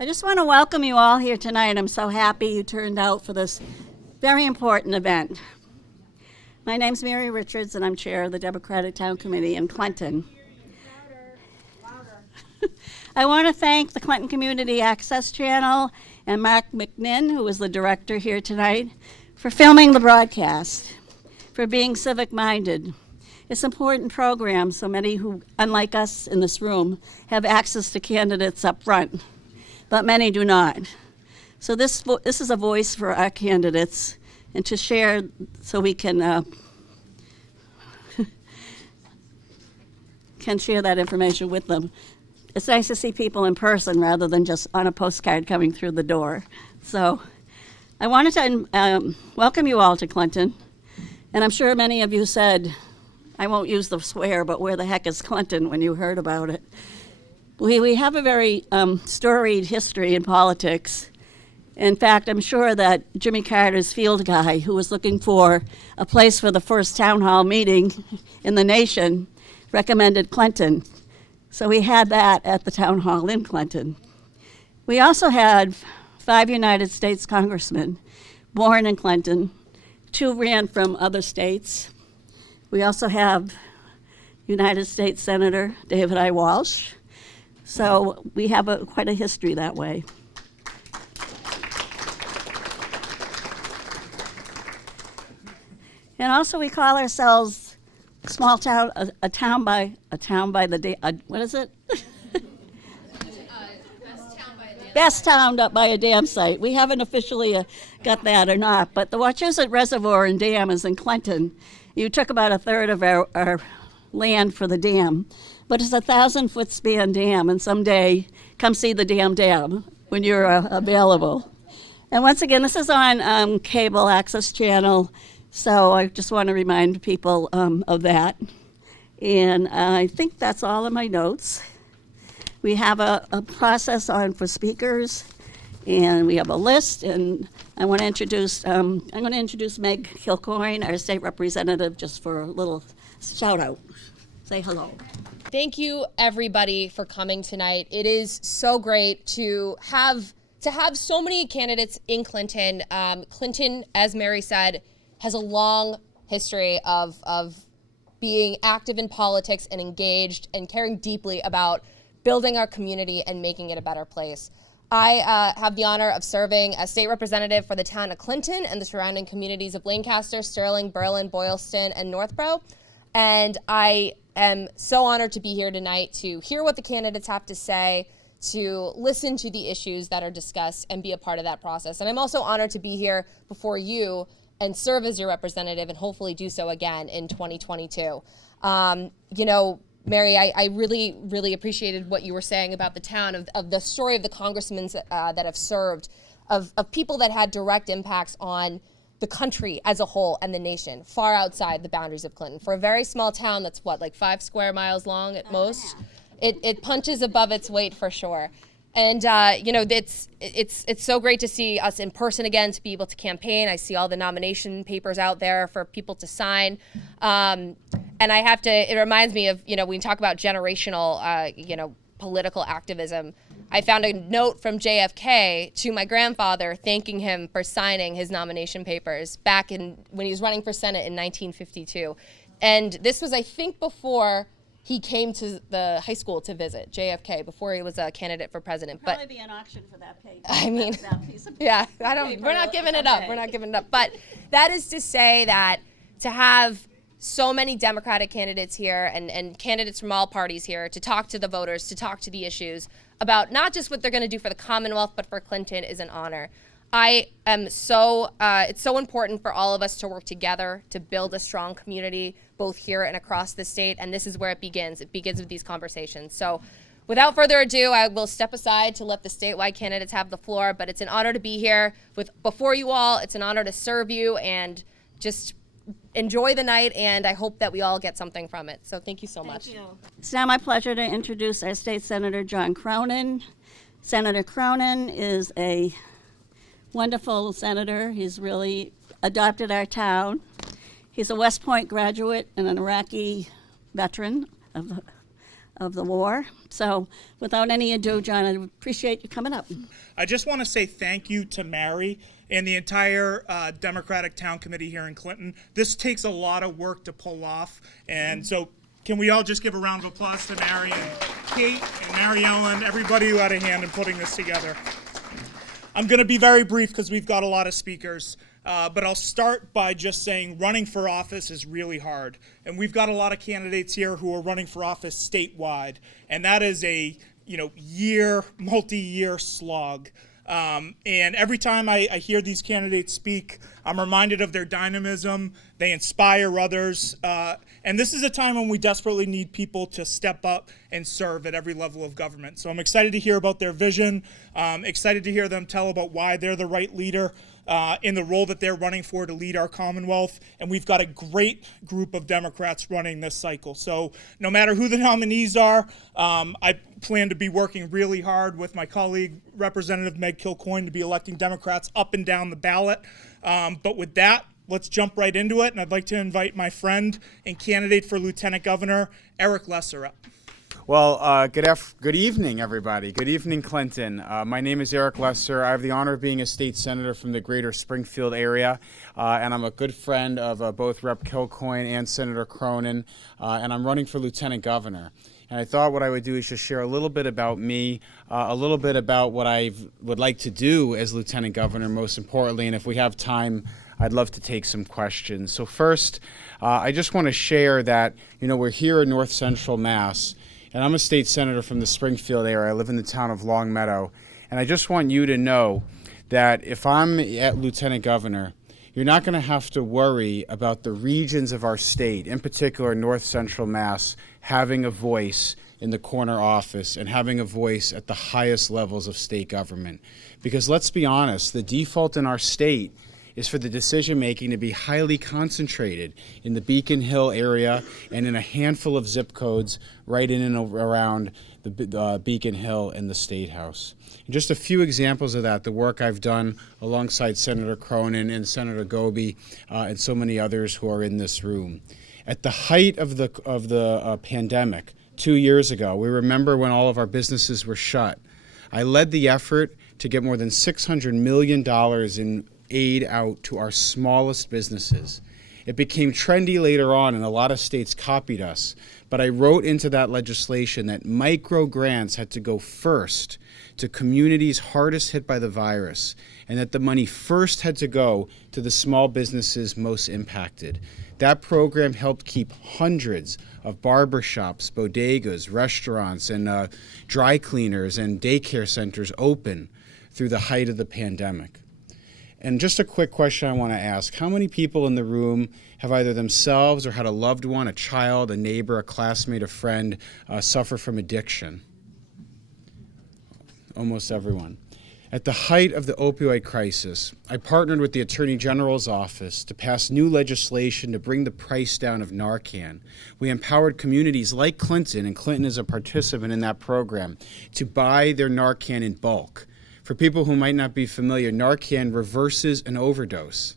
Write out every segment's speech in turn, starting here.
I just want to welcome you all here tonight. I'm so happy you turned out for this very important event. My name's Mary Richards, and I'm chair of the Democratic Town Committee in Clinton. I want to thank the Clinton Community Access Channel and Mark McNinn, who is the director here tonight, for filming the broadcast, for being civic-minded. It's an important program, so many who, unlike us in this room, have access to candidates up front, but many do not. So this is a voice for our candidates, and to share so we can share that information with them. It's nice to see people in person rather than just on a postcard coming through the door. So I wanted to welcome you all to Clinton, and I'm sure many of you said, I won't use the swear, but where the heck is Clinton when you heard about it? We have a very storied history in politics. In fact, I'm sure that Jimmy Carter's field guy, who was looking for a place for the first town hall meeting in the nation, recommended Clinton. So we had that at the town hall in Clinton. We also had 5 United States congressmen born in Clinton. 2 ran from other states. We also have United States Senator David I. Walsh. So we have quite a history that way. And also we call ourselves small town, a town by the day, what is it? Best town by a dam site. We haven't officially got that or not, but the Wachusett Reservoir and Dam is in Clinton. You took about a third of our land for the dam, but it's a 1,000-foot span dam, and someday come see the dam when you're available. And once again, this is on cable access channel, so I just want to remind people of that. And I think that's all of my notes. We have a process for speakers, and we have a list, and I'm going to introduce Meg Kilcoin, our state representative, just for a little shout out. Say hello. Thank you, everybody, for coming tonight. It is so great to have so many candidates in Clinton. Clinton, as Mary said, has a long history of being active in politics and engaged and caring deeply about building our community and making it a better place. I have the honor of serving as state representative for the town of Clinton and the surrounding communities of Lancaster, Sterling, Berlin, Boylston, and Northborough. And I am so honored to be here tonight to hear what the candidates have to say, to listen to the issues that are discussed and be a part of that process. And I'm also honored to be here before you and serve as your representative and hopefully do so again in 2022. Mary, I really, really appreciated what you were saying about the town, of the story of the congressmen that have served, of people that had direct impacts on the country as a whole and the nation, far outside the boundaries of Clinton. For a very small town that's like 5 square miles long at most, it punches above its weight for sure. And it's so great to see us in person again, to be able to campaign. I see all the nomination papers out there for people to sign. And it reminds me of, when we talk about generational, political activism. I found a note from JFK to my grandfather thanking him for signing his nomination papers back when he was running for Senate in 1952. And this was, I think, before he came to the high school to visit JFK, before he was a candidate for president. Probably be an auction for that paper. I mean, that piece of yeah, we're not giving it up. We're not giving it up. But that is to say that to have so many Democratic candidates here and candidates from all parties here to talk to the voters, to talk to the issues about not just what they're going to do for the Commonwealth, but for Clinton is an honor. It's so important for all of us to work together to build a strong community, both here and across the state, and this is where it begins. It begins with these conversations. So without further ado, I will step aside to let the statewide candidates have the floor, but it's an honor to be here before you all. It's an honor to serve you, and just enjoy the night, and I hope that we all get something from it. So thank you so much. Thank you. It's now my pleasure to introduce our state senator, John Cronin. Senator Cronin is a wonderful senator. He's really adopted our town. He's a West Point graduate and an Iraqi veteran of of the war. So without any ado, John, I appreciate you coming up. I just want to say thank you to Mary and the entire Democratic Town Committee here in Clinton. This takes a lot of work to pull off, and so can we all just give a round of applause to Mary and Kate and Mary Ellen, everybody who had a hand in putting this together. I'm going to be very brief because we've got a lot of speakers, but I'll start by just saying running for office is really hard. And we've got a lot of candidates here who are running for office statewide, and that is a multi-year slog. And every time I hear these candidates speak, I'm reminded of their dynamism. They inspire others. And this is a time when we desperately need people to step up and serve at every level of government. So I'm excited to hear about their vision, excited to hear them tell about why they're the right leader in the role that they're running for to lead our Commonwealth. And we've got a great group of Democrats running this cycle. So no matter who the nominees are, I plan to be working really hard with my colleague, Representative Meg Kilcoin, to be electing Democrats up and down the ballot. But with that, let's jump right into it. And I'd like to invite my friend and candidate for Lieutenant Governor, Eric Lesser, up. Well, good evening, everybody. Good evening, Clinton. My name is Eric Lesser. I have the honor of being a state senator from the greater Springfield area, and I'm a good friend of both Rep. Kilcoin and Senator Cronin, and I'm running for lieutenant governor. And I thought what I would do is just share a little bit about me, a little bit about what I would like to do as lieutenant governor, most importantly, and if we have time, I'd love to take some questions. So first, I just want to share that, we're here in North Central Mass, and I'm a state senator from the Springfield area. I live in the town of Longmeadow. And I just want you to know that if I'm at lieutenant governor, you're not going to have to worry about the regions of our state, in particular North Central Mass, having a voice in the corner office and having a voice at the highest levels of state government. Because let's be honest, the default in our state is for the decision-making to be highly concentrated in the Beacon Hill area and in a handful of zip codes right in and around the Beacon Hill and the State House. And just a few examples of that, the work I've done alongside Senator Cronin and Senator Gove and so many others who are in this room. At the height of the pandemic 2 years ago, we remember when all of our businesses were shut. I led the effort to get more than $600 million in aid out to our smallest businesses. It became trendy later on, and a lot of states copied us. But I wrote into that legislation that micro grants had to go first to communities hardest hit by the virus, and that the money first had to go to the small businesses most impacted. That program helped keep hundreds of barbershops, bodegas, restaurants, and dry cleaners and daycare centers open through the height of the pandemic. And just a quick question I want to ask. How many people in the room have either themselves or had a loved one, a child, a neighbor, a classmate, a friend, suffer from addiction? Almost everyone. At the height of the opioid crisis, I partnered with the Attorney General's office to pass new legislation to bring the price down of Narcan. We empowered communities like Clinton, and Clinton is a participant in that program, to buy their Narcan in bulk. For people who might not be familiar, Narcan reverses an overdose.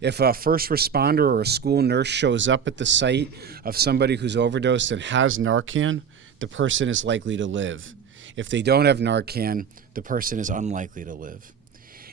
If a first responder or a school nurse shows up at the site of somebody who's overdosed and has Narcan, the person is likely to live. If they don't have Narcan, the person is unlikely to live.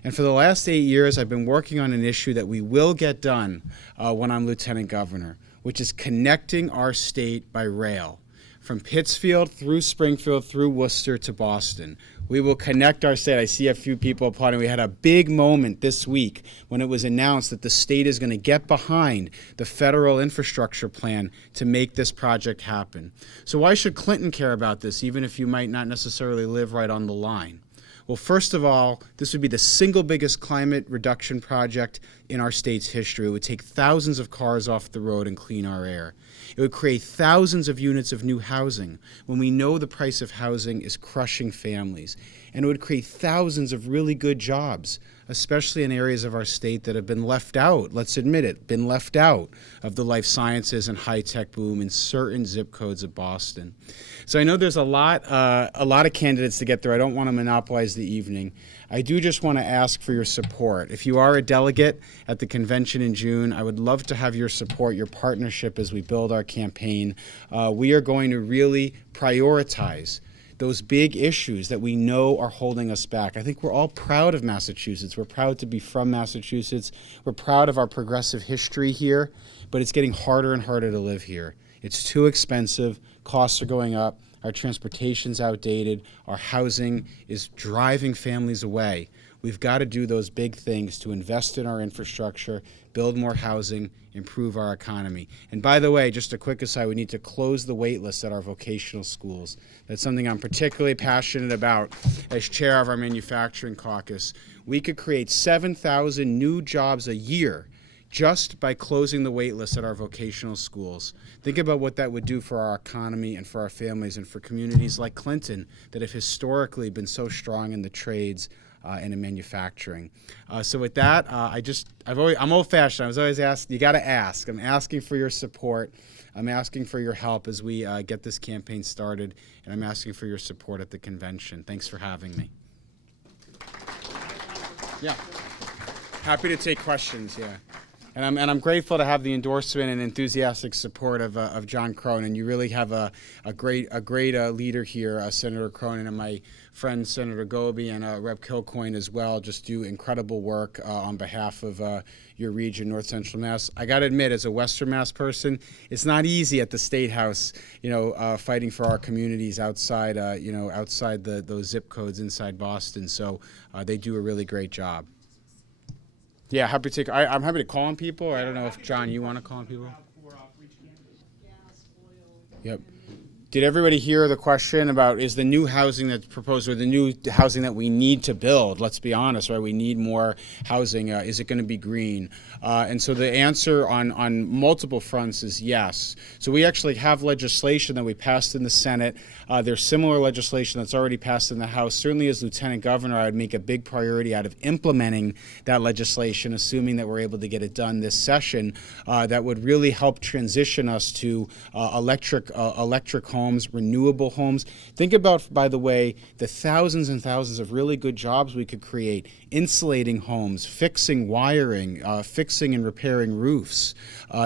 And for the last 8 years, I've been working on an issue that we will get done when I'm lieutenant governor, which is connecting our state by rail. From Pittsfield through Springfield, through Worcester to Boston. We will connect our state. I see a few people applauding. We had a big moment this week when it was announced that the state is going to get behind the federal infrastructure plan to make this project happen. So why should Clinton care about this, even if you might not necessarily live right on the line? Well, first of all, this would be the single biggest climate reduction project in our state's history. It would take thousands of cars off the road and clean our air. It would create thousands of units of new housing when we know the price of housing is crushing families. And it would create thousands of really good jobs, especially in areas of our state that have been left out, let's admit it, been left out of the life sciences and high-tech boom in certain zip codes of Boston. So I know there's a lot of candidates to get through. I don't want to monopolize the evening. I do just want to ask for your support. If you are a delegate at the convention in June, I would love to have your support, your partnership as we build our campaign. We are going to really prioritize those big issues that we know are holding us back. I think we're all proud of Massachusetts. We're proud to be from Massachusetts. We're proud of our progressive history here, but it's getting harder and harder to live here. It's too expensive. Costs are going up. Our transportation's outdated. Our housing is driving families away. We've got to do those big things to invest in our infrastructure, build more housing, improve our economy. And by the way, just a quick aside, we need to close the wait list at our vocational schools. That's something I'm particularly passionate about as chair of our manufacturing caucus. We could create 7,000 new jobs a year just by closing the wait list at our vocational schools. Think about what that would do for our economy and for our families and for communities like Clinton that have historically been so strong in the trades and in manufacturing. So with that, I'm old-fashioned. I was always asked, you got to ask. I'm asking for your support. I'm asking for your help as we get this campaign started, and I'm asking for your support at the convention. Thanks for having me. Yeah, happy to take questions. Yeah. And I'm grateful to have the endorsement and enthusiastic support of John Cronin. You really have a great leader here, Senator Cronin, and my friend Senator Gove and Rep. Kilcoin as well. Just do incredible work on behalf of your region, North Central Mass. I got to admit, as a Western Mass person, it's not easy at the State House, fighting for our communities outside, outside those zip codes inside Boston. So they do a really great job. Yeah, happy to take. I'm happy to call on people. I don't know if John, you want to call on people. Yep. Did everybody hear the question about is the new housing that's proposed or the new housing that we need to build? Let's be honest, right? We need more housing. Is it going to be green? And so the answer on multiple fronts is yes. So we actually have legislation that we passed in the Senate. There's similar legislation that's already passed in the House. Certainly as Lieutenant Governor, I would make a big priority out of implementing that legislation, assuming that we're able to get it done this session, that would really help transition us to electric homes, renewable homes. Think about, by the way, the thousands and thousands of really good jobs we could create, insulating homes, fixing wiring, fixing and repairing roofs,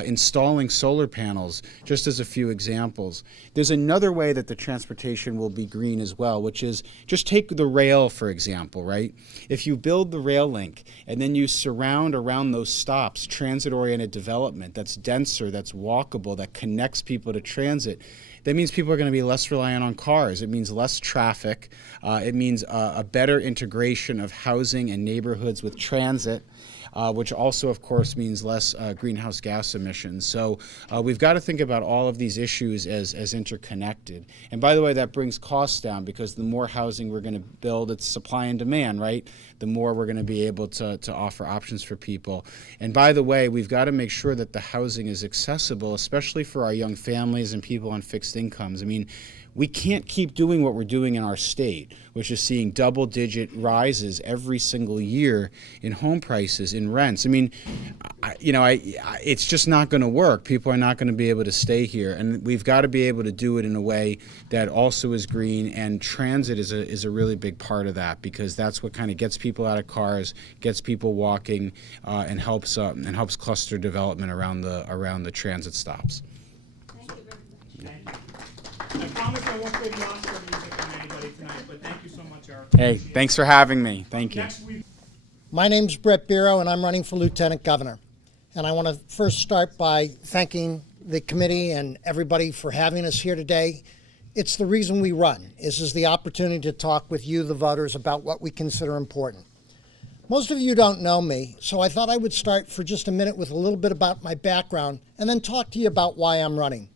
installing solar panels, just as a few examples. There's another way that the transportation will be green as well, which is just take the rail, for example, right? If you build the rail link and then you surround around those stops transit-oriented development that's denser, that's walkable, that connects people to transit, that means people are going to be less reliant on cars. It means less traffic. It means a better integration of housing and neighborhoods with transit, which also, of course, means less greenhouse gas emissions. So we've got to think about all of these issues as interconnected. And by the way, that brings costs down because the more housing we're going to build, it's supply and demand, right? The more we're going to be able to offer options for people. And by the way, we've got to make sure that the housing is accessible, especially for our young families and people on fixed incomes. I mean, we can't keep doing what we're doing in our state, which is seeing double-digit rises every single year in home prices, in rents. I mean, it's just not going to work. People are not going to be able to stay here, and we've got to be able to do it in a way that also is green. And transit is a really big part of that because that's what kind of gets people out of cars, gets people walking, and helps cluster development around the transit stops. I promise I won't play the Oscar music on anybody tonight, but thank you so much, Eric. Hey, thanks for having me. Thank you. My name's Brett Biro, and I'm running for Lieutenant Governor. And I want to first start by thanking the committee and everybody for having us here today. It's the reason we run. This is the opportunity to talk with you, the voters, about what we consider important. Most of you don't know me, so I thought I would start for just a minute with a little bit about my background and then talk to you about why I'm running.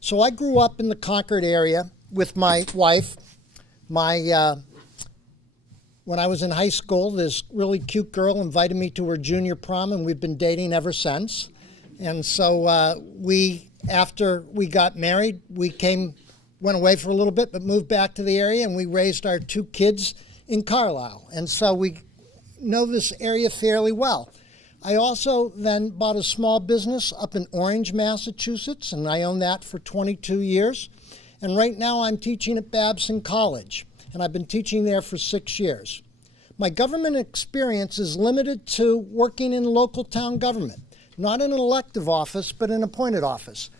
So I grew up in the Concord area with my wife. When I was in high school, this really cute girl invited me to her junior prom, and we've been dating ever since. And so after we got married, went away for a little bit, but moved back to the area, and we raised our 2 kids in Carlisle. And so we know this area fairly well. I also then bought a small business up in Orange, Massachusetts, and I owned that for 22 years. And right now I'm teaching at Babson College, and I've been teaching there for 6 years. My government experience is limited to working in local town government, not in an elective office, but an appointed office.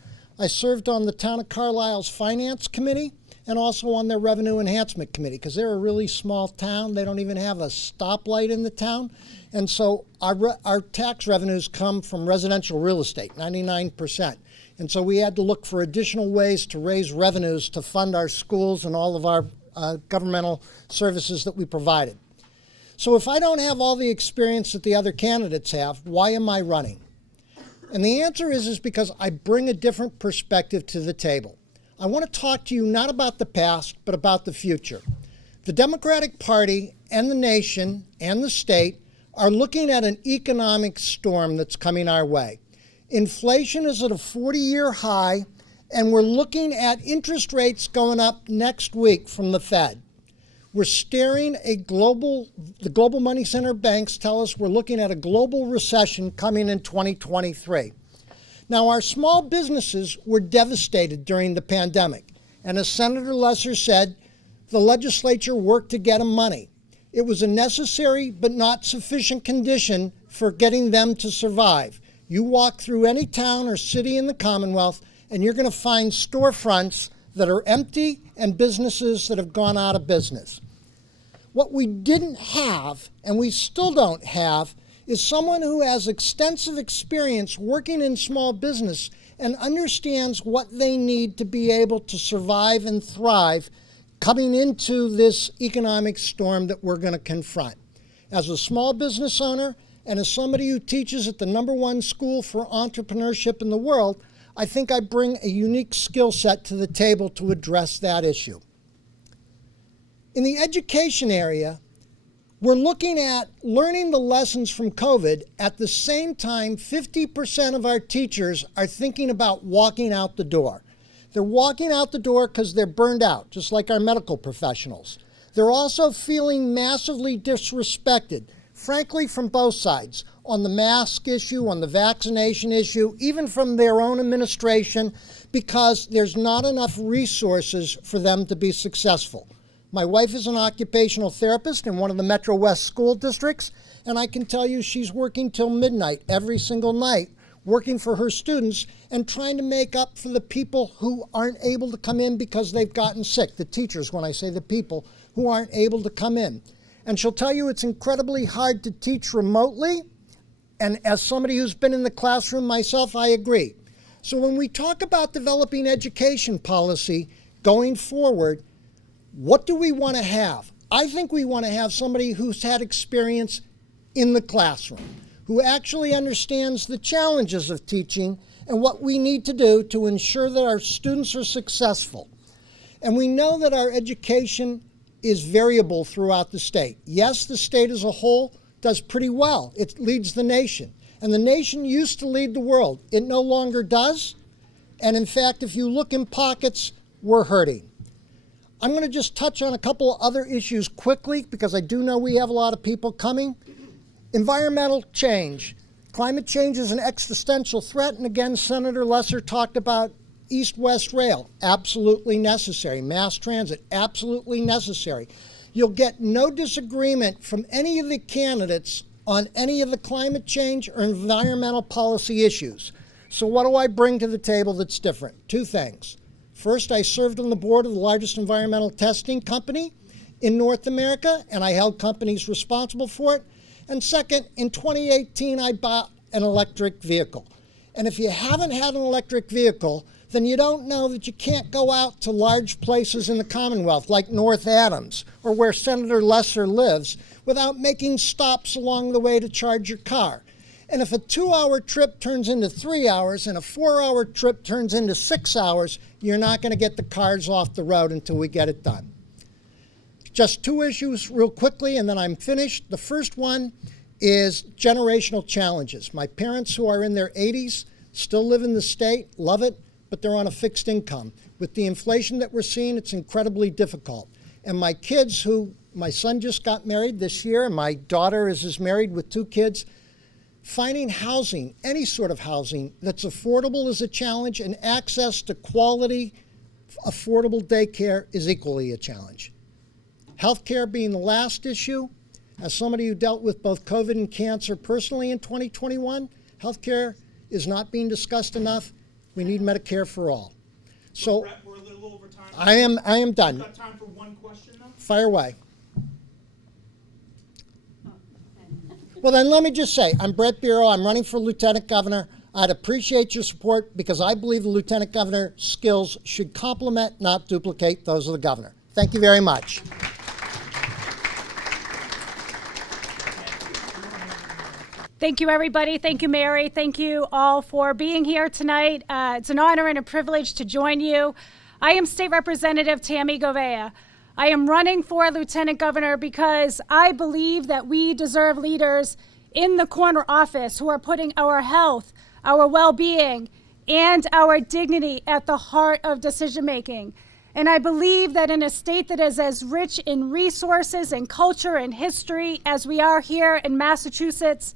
I served on the Town of Carlisle's Finance Committee and also on their Revenue Enhancement Committee, because they're a really small town. They don't even have a stoplight in the town. And so our tax revenues come from residential real estate, 99%. And so we had to look for additional ways to raise revenues to fund our schools and all of our governmental services that we provided. So if I don't have all the experience that the other candidates have, why am I running? And the answer is because I bring a different perspective to the table. I want to talk to you not about the past, but about the future. The Democratic Party and the nation and the state are looking at an economic storm that's coming our way. Inflation is at a 40-year high, and we're looking at interest rates going up next week from the Fed. We're staring the global money center banks tell us we're looking at a global recession coming in 2023. Now, our small businesses were devastated during the pandemic. And as Senator Lesser said, the legislature worked to get them money. It was a necessary but not sufficient condition for getting them to survive. You walk through any town or city in the Commonwealth, and you're going to find storefronts that are empty and businesses that have gone out of business. What we didn't have, and we still don't have, is someone who has extensive experience working in small business and understands what they need to be able to survive and thrive coming into this economic storm that we're going to confront. As a small business owner and as somebody who teaches at the #1 school for entrepreneurship in the world, I think I bring a unique skill set to the table to address that issue. In the education area, we're looking at learning the lessons from COVID. At the same time, 50% of our teachers are thinking about walking out the door. They're walking out the door because they're burned out, just like our medical professionals. They're also feeling massively disrespected, frankly, from both sides, on the mask issue, on the vaccination issue, even from their own administration, because there's not enough resources for them to be successful. My wife is an occupational therapist in one of the Metro West school districts, and I can tell you she's working till midnight every single night, working for her students and trying to make up for the people who aren't able to come in because they've gotten sick, the teachers, when I say the people who aren't able to come in. And she'll tell you it's incredibly hard to teach remotely, and as somebody who's been in the classroom myself, I agree. So when we talk about developing education policy going forward, what do we want to have? I think we want to have somebody who's had experience in the classroom, who actually understands the challenges of teaching and what we need to do to ensure that our students are successful. And we know that our education is variable throughout the state. Yes, the state as a whole does pretty well. It leads the nation. And the nation used to lead the world. It no longer does. And in fact, if you look in pockets, we're hurting. I'm going to just touch on a couple of other issues quickly because I do know we have a lot of people coming. Environmental change. Climate change is an existential threat, and again, Senator Lesser talked about east-west rail, absolutely necessary. Mass transit, absolutely necessary. You'll get no disagreement from any of the candidates on any of the climate change or environmental policy issues. So what do I bring to the table that's different? Two things. First, I served on the board of the largest environmental testing company in North America, and I held companies responsible for it. And second, in 2018, I bought an electric vehicle. And if you haven't had an electric vehicle, then you don't know that you can't go out to large places in the Commonwealth, like North Adams, or where Senator Lesser lives, without making stops along the way to charge your car. And if a 2-hour trip turns into 3 hours and a 4-hour trip turns into 6 hours, you're not going to get the cars off the road until we get it done. Just two issues real quickly, and then I'm finished. The first one is generational challenges. My parents, who are in their 80s, still live in the state, love it, but they're on a fixed income. With the inflation that we're seeing, it's incredibly difficult. And my kids, my son just got married this year, and my daughter is married with 2 kids. Finding housing, any sort of housing that's affordable is a challenge, and access to quality, affordable daycare is equally a challenge. Healthcare being the last issue, As somebody who dealt with both COVID and cancer personally in 2021, healthcare is not being discussed enough. We need Medicare for all. So Brett, we're a little over time. I am done. We've got time for one question, though. Fire away. Well, then let me just say, I'm Brett Bureau. I'm running for Lieutenant Governor. I'd appreciate your support because I believe the Lieutenant Governor's skills should complement, not duplicate, those of the Governor. Thank you very much. Thank you, everybody. Thank you, Mary. Thank you all for being here tonight. It's an honor and a privilege to join you. I am State Representative Tammy Gove. I am running for Lieutenant Governor because I believe that we deserve leaders in the corner office who are putting our health, our well-being, and our dignity at the heart of decision-making. And I believe that in a state that is as rich in resources and culture and history as we are here in Massachusetts,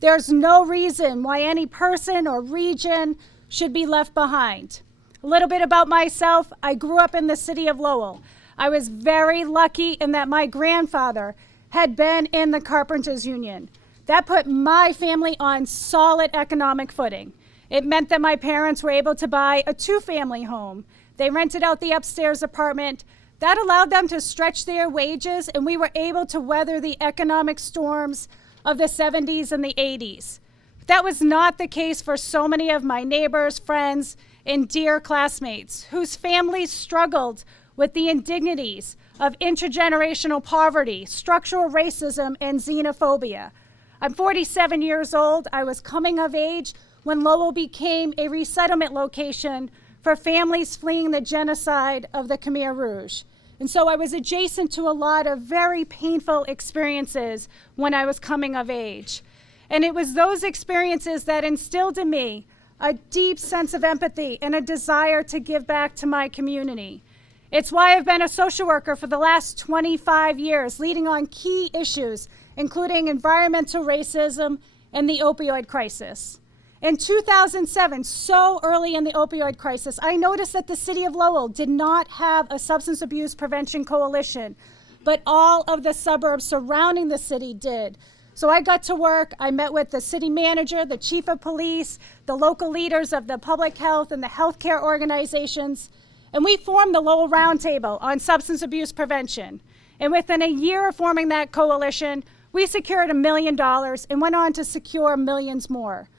there's no reason why any person or region should be left behind. A little bit about myself. I grew up in the city of Lowell. I was very lucky in that my grandfather had been in the Carpenters Union. That put my family on solid economic footing. It meant that my parents were able to buy a 2-family home. They rented out the upstairs apartment. That allowed them to stretch their wages, and we were able to weather the economic storms of the 70s and the 80s. That was not the case for so many of my neighbors, friends, and dear classmates whose families struggled with the indignities of intergenerational poverty, structural racism, and xenophobia. I'm 47 years old. I was coming of age when Lowell became a resettlement location for families fleeing the genocide of the Khmer Rouge. And so I was adjacent to a lot of very painful experiences when I was coming of age. And it was those experiences that instilled in me a deep sense of empathy and a desire to give back to my community. It's why I've been a social worker for the last 25 years, leading on key issues, including environmental racism and the opioid crisis. In 2007, so early in the opioid crisis, I noticed that the city of Lowell did not have a substance abuse prevention coalition, but all of the suburbs surrounding the city did. So I got to work. I met with the city manager, the chief of police, the local leaders of the public health and the healthcare organizations, and we formed the Lowell Roundtable on substance abuse prevention. And within a year of forming that coalition, we secured $1 million and went on to secure millions more.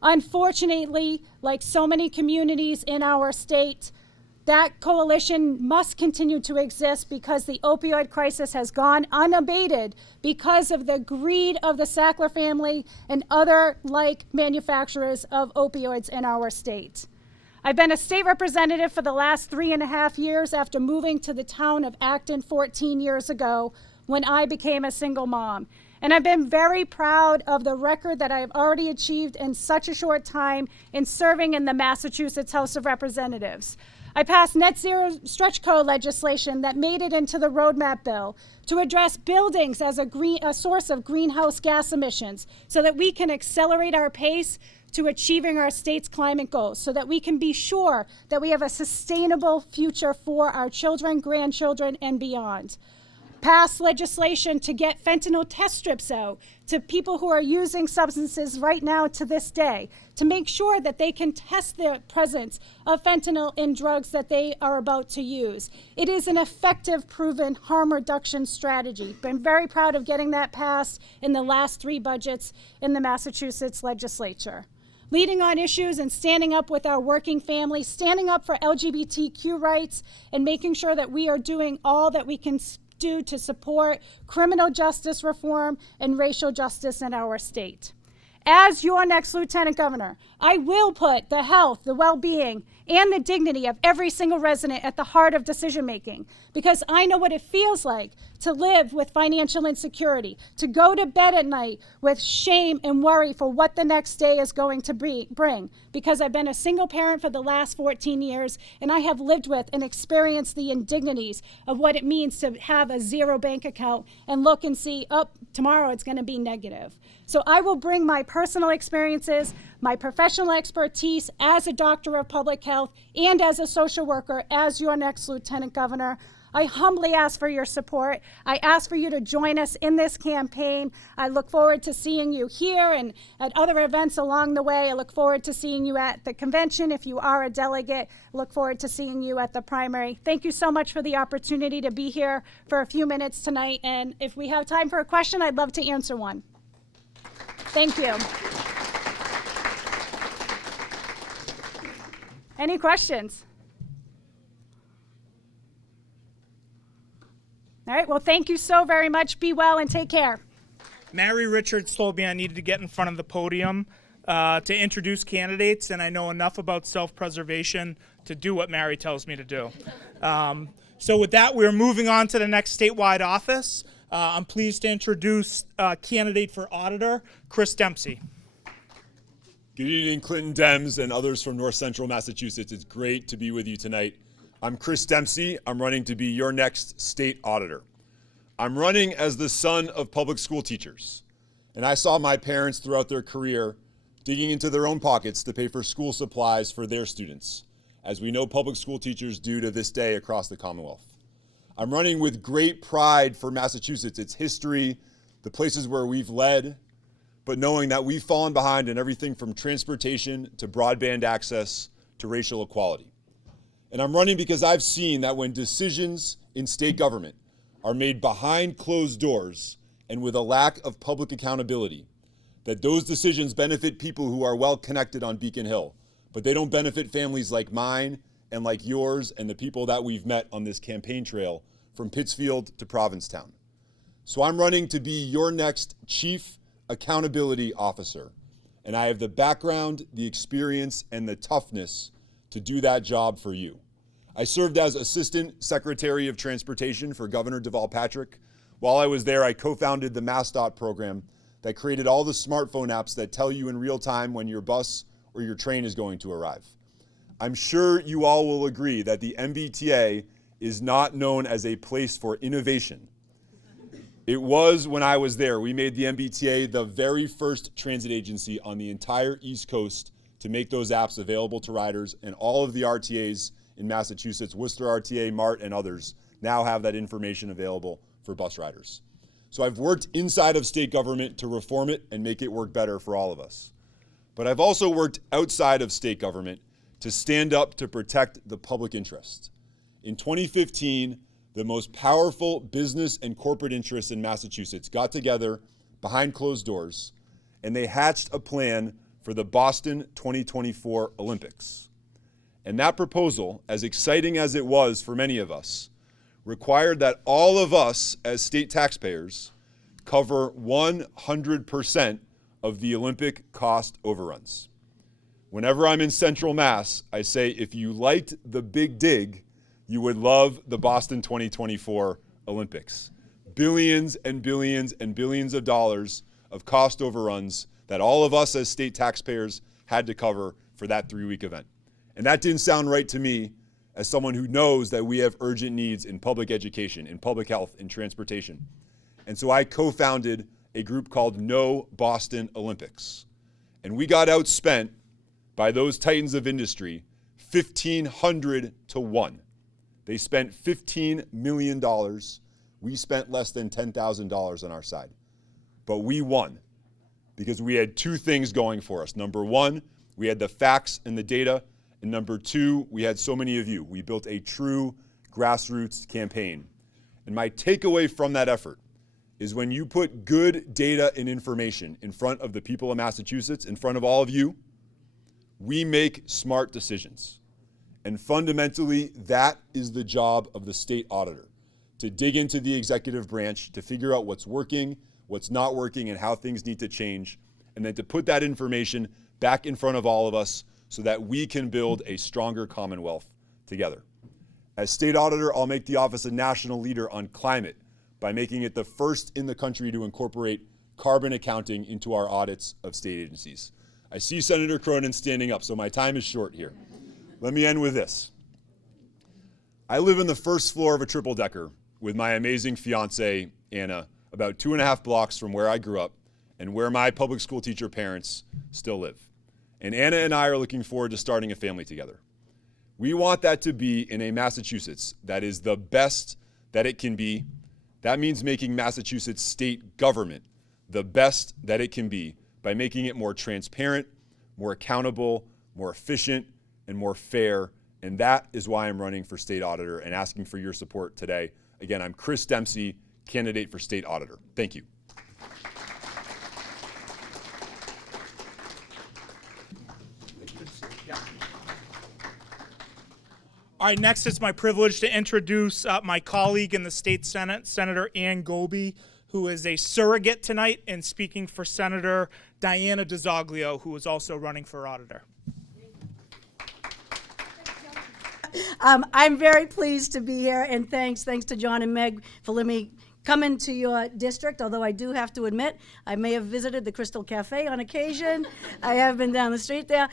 Unfortunately, like so many communities in our state, that coalition must continue to exist because the opioid crisis has gone unabated because of the greed of the Sackler family and other like manufacturers of opioids in our state. I've been a state representative for the last 3.5 years after moving to the town of Acton 14 years ago when I became a single mom. And I've been very proud of the record that I've already achieved in such a short time in serving in the Massachusetts House of Representatives. I passed net zero stretch code legislation that made it into the roadmap bill to address buildings as a source of greenhouse gas emissions so that we can accelerate our pace to achieving our state's climate goals so that we can be sure that we have a sustainable future for our children, grandchildren, and beyond. Passed legislation to get fentanyl test strips out to people who are using substances right now to this day to make sure that they can test the presence of fentanyl in drugs that they are about to use. It is an effective, proven harm reduction strategy. Been very proud of getting that passed in the last 3 budgets in the Massachusetts legislature. Leading on issues and standing up with our working families, standing up for LGBTQ rights, and making sure that we are doing all that we can do to support criminal justice reform and racial justice in our state. As your next Lieutenant Governor, I will put the health, the well-being, and the dignity of every single resident at the heart of decision-making because I know what it feels like to live with financial insecurity, to go to bed at night with shame and worry for what the next day is going to bring because I've been a single parent for the last 14 years and I have lived with and experienced the indignities of what it means to have a zero bank account and look and see, oh, tomorrow it's going to be negative. So I will bring my personal experiences, my professional expertise as a doctor of public health and as a social worker as your next Lieutenant Governor. I humbly ask for your support. I ask for you to join us in this campaign. I look forward to seeing you here and at other events along the way. I look forward to seeing you at the convention if you are a delegate. I look forward to seeing you at the primary. Thank you so much for the opportunity to be here for a few minutes tonight. And if we have time for a question, I'd love to answer one. Thank you. Any questions? All right, well, thank you so very much. Be well and take care. Mary Richards told me I needed to get in front of the podium to introduce candidates, and I know enough about self-preservation to do what Mary tells me to do. So with that, we're moving on to the next statewide office. I'm pleased to introduce candidate for auditor, Chris Dempsey. Good evening, Clinton Dems and others from North Central Massachusetts. It's great to be with you tonight. I'm Chris Dempsey. I'm running to be your next state auditor. I'm running as the son of public school teachers, and I saw my parents throughout their career digging into their own pockets to pay for school supplies for their students, as we know public school teachers do to this day across the Commonwealth. I'm running with great pride for Massachusetts, its history, the places where we've led, but knowing that we've fallen behind in everything from transportation to broadband access to racial equality. And I'm running because I've seen that when decisions in state government are made behind closed doors and with a lack of public accountability, that those decisions benefit people who are well connected on Beacon Hill, but they don't benefit families like mine and like yours and the people that we've met on this campaign trail from Pittsfield to Provincetown. So I'm running to be your next Chief Accountability Officer, and I have the background, the experience, and the toughness to do that job for you. I served as Assistant Secretary of Transportation for Governor Deval Patrick. While I was there, I co-founded the MassDOT program that created all the smartphone apps that tell you in real time when your bus or your train is going to arrive. I'm sure you all will agree that the MBTA is not known as a place for innovation. It was when I was there. We made the MBTA the very first transit agency on the entire East Coast to make those apps available to riders, and all of the RTAs in Massachusetts, Worcester RTA, MART, and others now have that information available for bus riders. So I've worked inside of state government to reform it and make it work better for all of us. But I've also worked outside of state government to stand up to protect the public interest. In 2015, the most powerful business and corporate interests in Massachusetts got together behind closed doors, and they hatched a plan for the Boston 2024 Olympics. And that proposal, as exciting as it was for many of us, required that all of us as state taxpayers cover 100% of the Olympic cost overruns. Whenever I'm in Central Mass, I say, if you liked the big dig, you would love the Boston 2024 Olympics. Billions and billions and billions of dollars of cost overruns that all of us as state taxpayers had to cover for that 3-week event. And that didn't sound right to me as someone who knows that we have urgent needs in public education, in public health, in transportation. And so I co-founded a group called No Boston Olympics. And we got outspent by those titans of industry 1,500 to 1. They spent $15 million. We spent less than $10,000 on our side. But we won because we had two things going for us. Number one, we had the facts and the data. And number two, we had so many of you. We built a true grassroots campaign. And my takeaway from that effort is when you put good data and information in front of the people of Massachusetts, in front of all of you, we make smart decisions. And fundamentally, that is the job of the state auditor, to dig into the executive branch, to figure out what's working, what's not working, and how things need to change, and then to put that information back in front of all of us so that we can build a stronger Commonwealth together. As state auditor, I'll make the office a national leader on climate by making it the first in the country to incorporate carbon accounting into our audits of state agencies. I see Senator Cronin standing up, so my time is short here. Let me end with this. I live in the first floor of a triple-decker with my amazing fiance, Anna, about 2.5 blocks from where I grew up and where my public school teacher parents still live. And Anna and I are looking forward to starting a family together. We want that to be in a Massachusetts that is the best that it can be. That means making Massachusetts state government the best that it can be by making it more transparent, more accountable, more efficient, and more fair. And that is why I'm running for state auditor and asking for your support today. Again, I'm Chris Dempsey, candidate for state auditor. Thank you. All right, next it's my privilege to introduce my colleague in the state Senate, Senator Ann Gobe, who is a surrogate tonight and speaking for Senator Diana DiZoglio, who is also running for auditor. I'm very pleased to be here, and thanks to John and Meg for letting me come into your district, although I do have to admit, I may have visited the Crystal Cafe on occasion. I have been down the street there.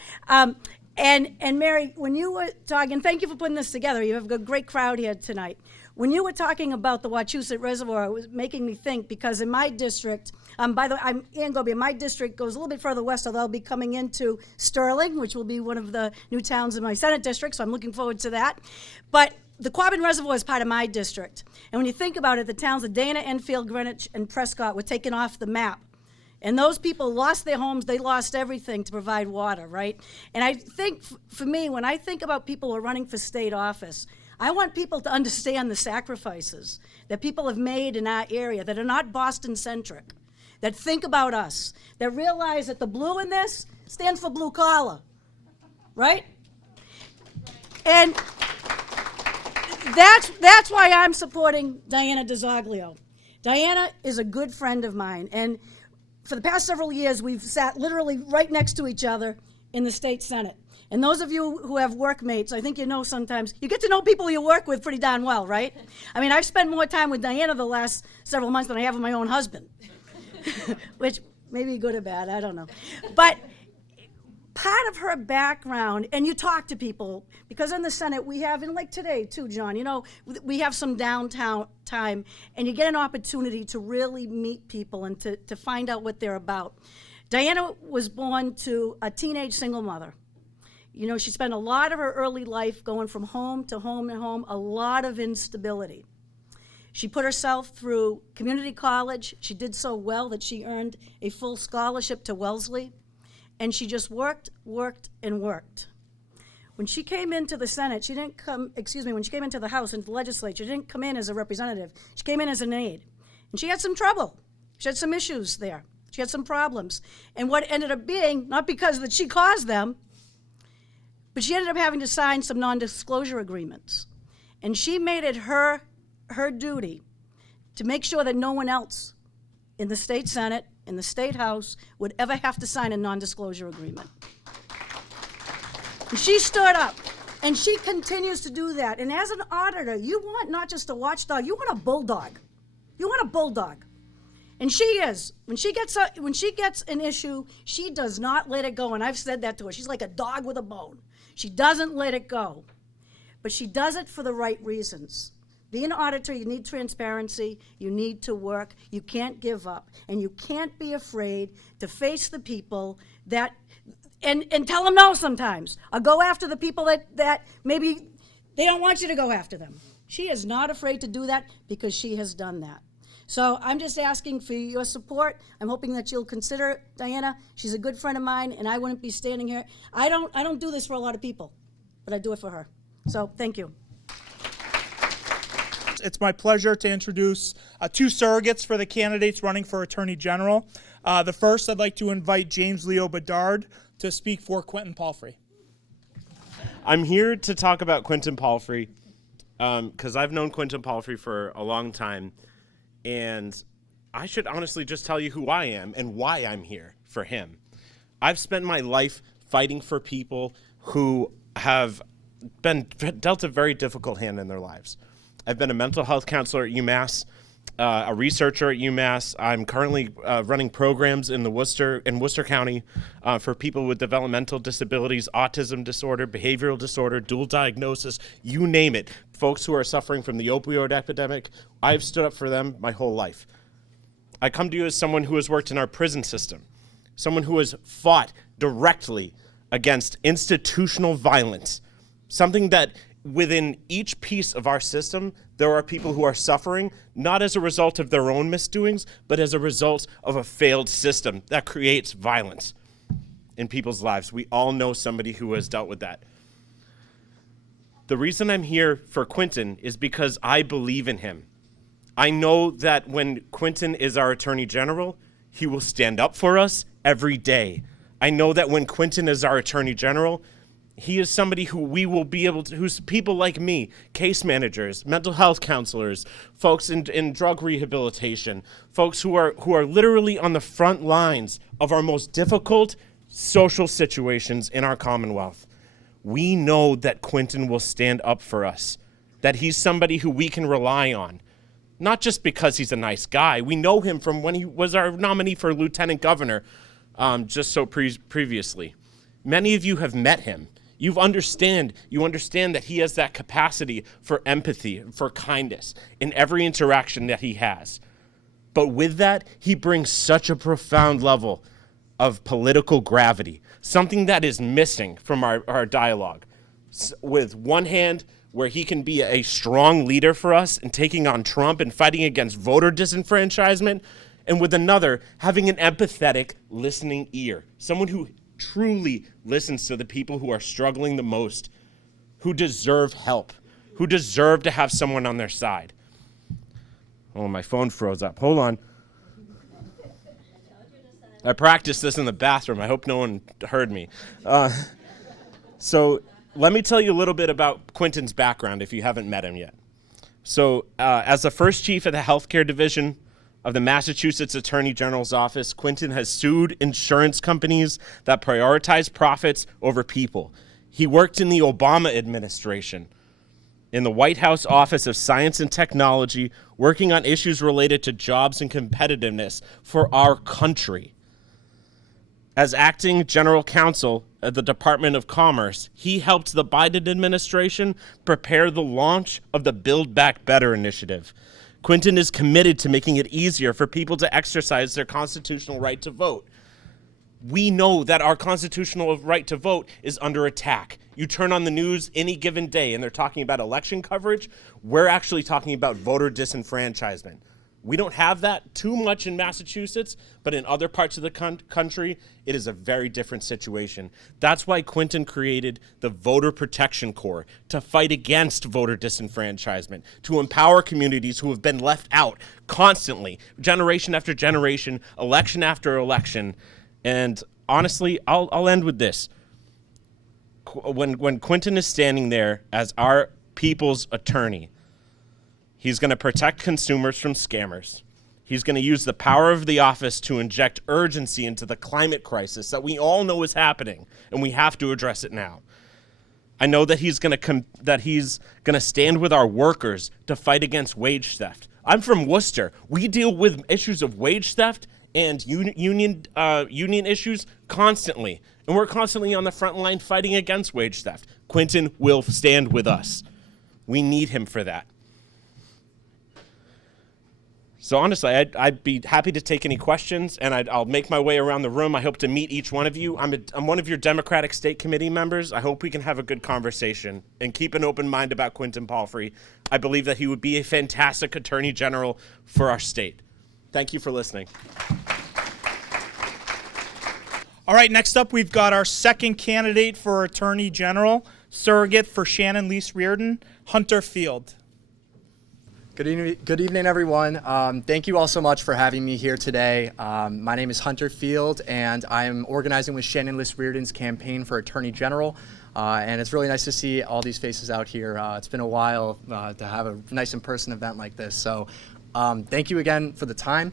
And Mary, when you were talking, thank you for putting this together. You have a great crowd here tonight. When you were talking about the Wachusett Reservoir, it was making me think, because in my district, by the way, I'm Ann Gobe, my district goes a little bit further west, although I'll be coming into Sterling, which will be one of the new towns in my Senate district, so I'm looking forward to that. But the Quabbin Reservoir is part of my district. And when you think about it, the towns of Dana, Enfield, Greenwich, and Prescott were taken off the map. And those people lost their homes, they lost everything to provide water, right? And I think, for me, when I think about people who are running for state office, I want people to understand the sacrifices that people have made in our area that are not Boston-centric, that think about us, that realize that the blue in this stands for blue collar, right? And that's why I'm supporting Diana DiZoglio. Diana is a good friend of mine, and for the past several years, we've sat literally right next to each other in the state Senate. And those of you who have workmates, I think you know sometimes, you get to know people you work with pretty darn well, right? I mean, I've spent more time with Diana the last several months than I have with my own husband, which may be good or bad, I don't know. But part of her background, and you talk to people, because in the Senate we have, and like today too, John, you know, we have some downtown time, and you get an opportunity to really meet people and to find out what they're about. Diana was born to a teenage single mother. You know, she spent a lot of her early life going from home to home and home, a lot of instability. She put herself through community college. She did so well that she earned a full scholarship to Wellesley. And she just worked, and worked. When she came into the Senate, when she came into the House, into the legislature, she didn't come in as a representative. She came in as an aide. And she had some trouble. She had some issues there. She had some problems. And what ended up being, not because that she caused them, but she ended up having to sign some non-disclosure agreements. And she made it her duty to make sure that no one else in the state Senate, in the state House, would ever have to sign a non-disclosure agreement. And she stood up, and she continues to do that. And as an auditor, you want not just a watchdog, you want a bulldog. You want a bulldog. And she is. When she gets an issue, she does not let it go. And I've said that to her. She's like a dog with a bone. She doesn't let it go. But she does it for the right reasons. Being an auditor, you need transparency, you need to work, you can't give up, and you can't be afraid to face the people that, and tell them no sometimes, or go after the people that maybe they don't want you to go after them. She is not afraid to do that because she has done that. So I'm just asking for your support. I'm hoping that you'll consider Diana. She's a good friend of mine, and I wouldn't be standing here. I don't do this for a lot of people, but I do it for her. So thank you. It's my pleasure to introduce two surrogates for the candidates running for Attorney General. The first, I'd like to invite James Leo Bedard to speak for Quentin Palfrey. I'm here to talk about Quentin Palfrey because I've known Quentin Palfrey for a long time, and I should honestly just tell you who I am and why I'm here for him. I've spent my life fighting for people who have been dealt a very difficult hand in their lives. I've been a mental health counselor at UMass, a researcher at UMass. I'm currently running programs in Worcester County for people with developmental disabilities, autism disorder, behavioral disorder, dual diagnosis, you name it. Folks who are suffering from the opioid epidemic, I've stood up for them my whole life. I come to you as someone who has worked in our prison system, someone who has fought directly against institutional violence, something that within each piece of our system, there are people who are suffering, not as a result of their own misdoings, but as a result of a failed system that creates violence in people's lives. We all know somebody who has dealt with that. The reason I'm here for Quentin is because I believe in him. I know that when Quentin is our Attorney General, he will stand up for us every day. I know that when Quentin is our Attorney General, he is somebody who we will be able to, who's people like me, case managers, mental health counselors, folks in drug rehabilitation, folks who are literally on the front lines of our most difficult social situations in our Commonwealth. We know that Quentin will stand up for us, that he's somebody who we can rely on, not just because he's a nice guy. We know him from when he was our nominee for lieutenant governor previously. Many of you have met him. You understand that he has that capacity for empathy, for kindness in every interaction that he has. But with that, he brings such a profound level of political gravity, something that is missing from our dialogue. With one hand, where he can be a strong leader for us in taking on Trump and fighting against voter disenfranchisement, and with another, having an empathetic listening ear, someone who truly listens to the people who are struggling the most, who deserve help, who deserve to have someone on their side. Oh, my phone froze up. Hold on. I practiced this in the bathroom. I hope no one heard me. So let me tell you a little bit about Quentin's background if you haven't met him yet. So as the first chief of the healthcare division of the Massachusetts Attorney General's office, Quentin has sued insurance companies that prioritize profits over people. He worked in the Obama administration in the White House Office of Science and Technology, working on issues related to jobs and competitiveness for our country. As acting general counsel at the Department of Commerce, he helped the Biden administration prepare the launch of the Build Back Better initiative. Quentin is committed to making it easier for people to exercise their constitutional right to vote. We know that our constitutional right to vote is under attack. You turn on the news any given day and they're talking about election coverage. We're actually talking about voter disenfranchisement. We don't have that too much in Massachusetts, but in other parts of the country, it is a very different situation. That's why Quentin created the Voter Protection Corps, to fight against voter disenfranchisement, to empower communities who have been left out constantly, generation after generation, election after election. And honestly, I'll end with this. When Quentin is standing there as our people's attorney, he's going to protect consumers from scammers. He's going to use the power of the office to inject urgency into the climate crisis that we all know is happening, and we have to address it now. I know that he's going to stand with our workers to fight against wage theft. I'm from Worcester. We deal with issues of wage theft and union issues constantly, and we're constantly on the front line fighting against wage theft. Quentin will stand with us. We need him for that. So honestly, I'd be happy to take any questions, and I'll make my way around the room. I hope to meet each one of you. I'm one of your Democratic State Committee members. I hope we can have a good conversation and keep an open mind about Quentin Palfrey. I believe that he would be a fantastic Attorney General for our state. Thank you for listening. All right, next up, we've got our second candidate for Attorney General, surrogate for Shannon Lease Reardon, Hunter Field. Good evening, everyone. Thank you all so much for having me here today. My name is Hunter Field, and I am organizing with Shannon Lease Reardon's campaign for Attorney General. And it's really nice to see all these faces out here. It's been a while to have a nice in-person event like this. So thank you again for the time.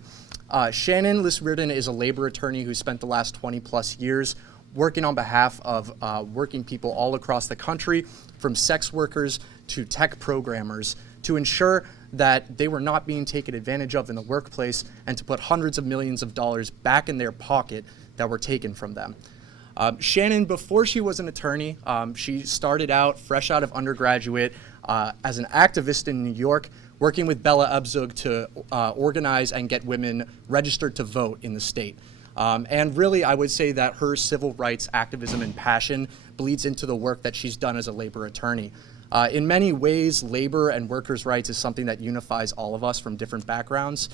Shannon Lease Reardon is a labor attorney who spent the last 20 plus years working on behalf of working people all across the country, from sex workers to tech programmers, to ensure that they were not being taken advantage of in the workplace and to put hundreds of millions of dollars back in their pocket that were taken from them. Shannon, before she was an attorney, she started out fresh out of undergraduate as an activist in New York, working with Bella Abzug to organize and get women registered to vote in the state. And really, I would say that her civil rights activism and passion bleeds into the work that she's done as a labor attorney. In many ways, labor and workers' rights is something that unifies all of us from different backgrounds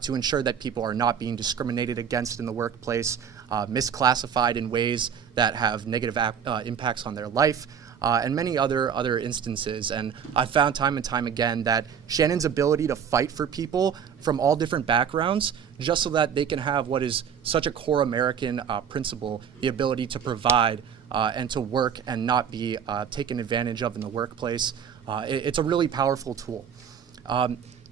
to ensure that people are not being discriminated against in the workplace, misclassified in ways that have negative impacts on their life, and many other instances. And I've found time and time again that Shannon's ability to fight for people from all different backgrounds, just so that they can have what is such a core American principle, the ability to provide and to work and not be taken advantage of in the workplace. It's a really powerful tool.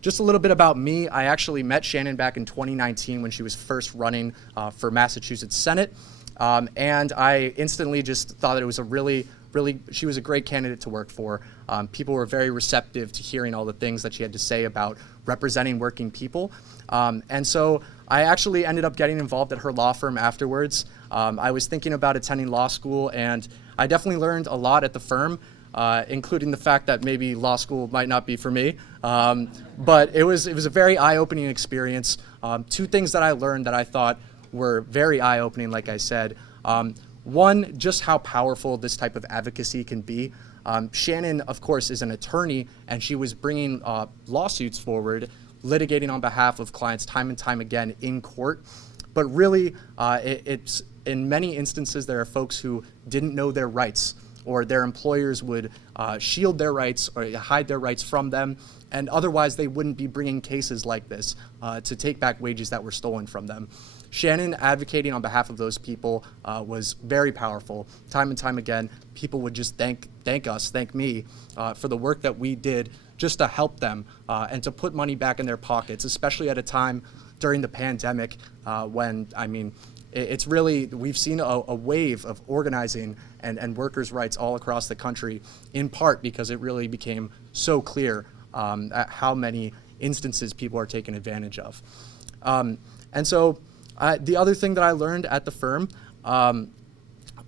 Just a little bit about me. I actually met Shannon back in 2019 when she was first running for Massachusetts Senate. And I instantly just thought that it was she was a great candidate to work for. People were very receptive to hearing all the things that she had to say about representing working people. And so I actually ended up getting involved at her law firm afterwards. I was thinking about attending law school, and I definitely learned a lot at the firm, including the fact that maybe law school might not be for me. But it was a very eye-opening experience. Two things that I learned that I thought were very eye-opening, like I said. One, just how powerful this type of advocacy can be. Shannon, of course, is an attorney, and she was bringing lawsuits forward, litigating on behalf of clients time and time again in court. But really, it's in many instances, there are folks who didn't know their rights, or their employers would shield their rights or hide their rights from them, and otherwise they wouldn't be bringing cases like this to take back wages that were stolen from them. Shannon advocating on behalf of those people was very powerful. Time and time again, people would just thank me for the work that we did just to help them and to put money back in their pockets, especially at a time during the pandemic when, I mean, it's really, we've seen a wave of organizing and workers' rights all across the country, in part because it really became so clear at how many instances people are taken advantage of. And so the other thing that I learned at the firm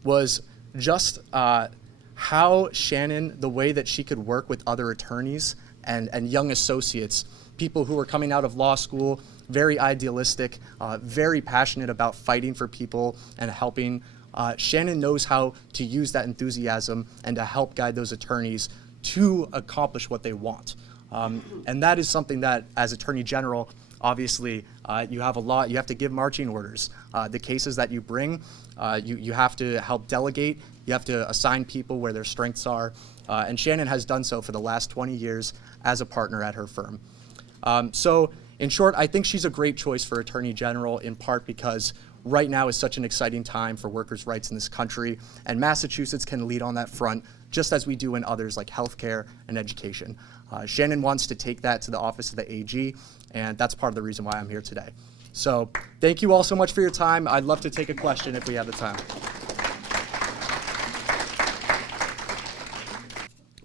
was just how Shannon, the way that she could work with other attorneys and young associates, people who were coming out of law school, very idealistic, very passionate about fighting for people and helping. Shannon knows how to use that enthusiasm and to help guide those attorneys to accomplish what they want. And that is something that, as Attorney General, obviously, you have to give marching orders. The cases that you bring, you have to help delegate, you have to assign people where their strengths are, and Shannon has done so for the last 20 years as a partner at her firm. So, in short, I think she's a great choice for Attorney General, in part because right now is such an exciting time for workers' rights in this country, and Massachusetts can lead on that front, just as we do in others like healthcare and education. Shannon wants to take that to the office of the AG, and that's part of the reason why I'm here today. So thank you all so much for your time. I'd love to take a question if we have the time.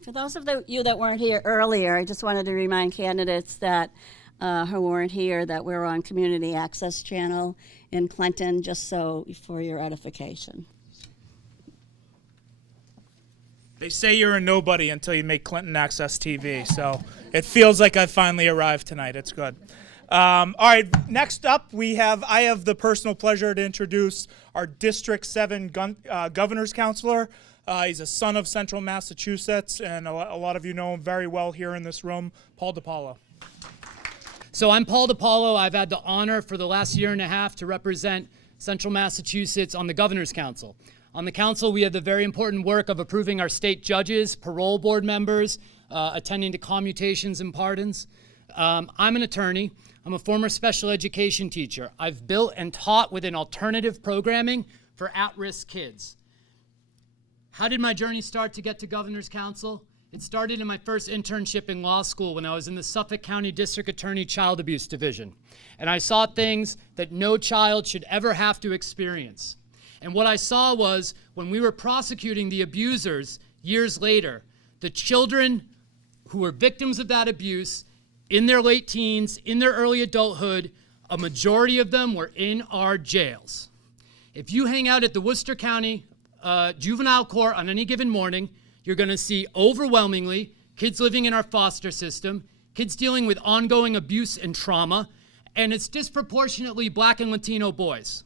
For those of you that weren't here earlier, I just wanted to remind candidates that who weren't here that we're on Community Access Channel in Clinton, just so for your edification. They say you're a nobody until you make Clinton Access TV, so it feels like I finally arrived tonight. It's good. All right, next up, I have the personal pleasure to introduce our District 7 Governor's Counselor. He's a son of Central Massachusetts, and a lot of you know him very well here in this room, Paula. So I'm Paul DiPaolo. I've had the honor for the last year and a half to represent Central Massachusetts on the Governor's Council. On the council, we have the very important work of approving our state judges, parole board members, attending to commutations and pardons. I'm an attorney. I'm a former special education teacher. I've built and taught within alternative programming for at-risk kids. How did my journey start to get to Governor's Council? It started in my first internship in law school when I was in the Suffolk County District Attorney Child Abuse Division. And I saw things that no child should ever have to experience. And what I saw was, when we were prosecuting the abusers years later, the children who were victims of that abuse, in their late teens, in their early adulthood, a majority of them were in our jails. If you hang out at the Worcester County Juvenile Court on any given morning, you're going to see overwhelmingly kids living in our foster system, kids dealing with ongoing abuse and trauma, and it's disproportionately Black and Latino boys.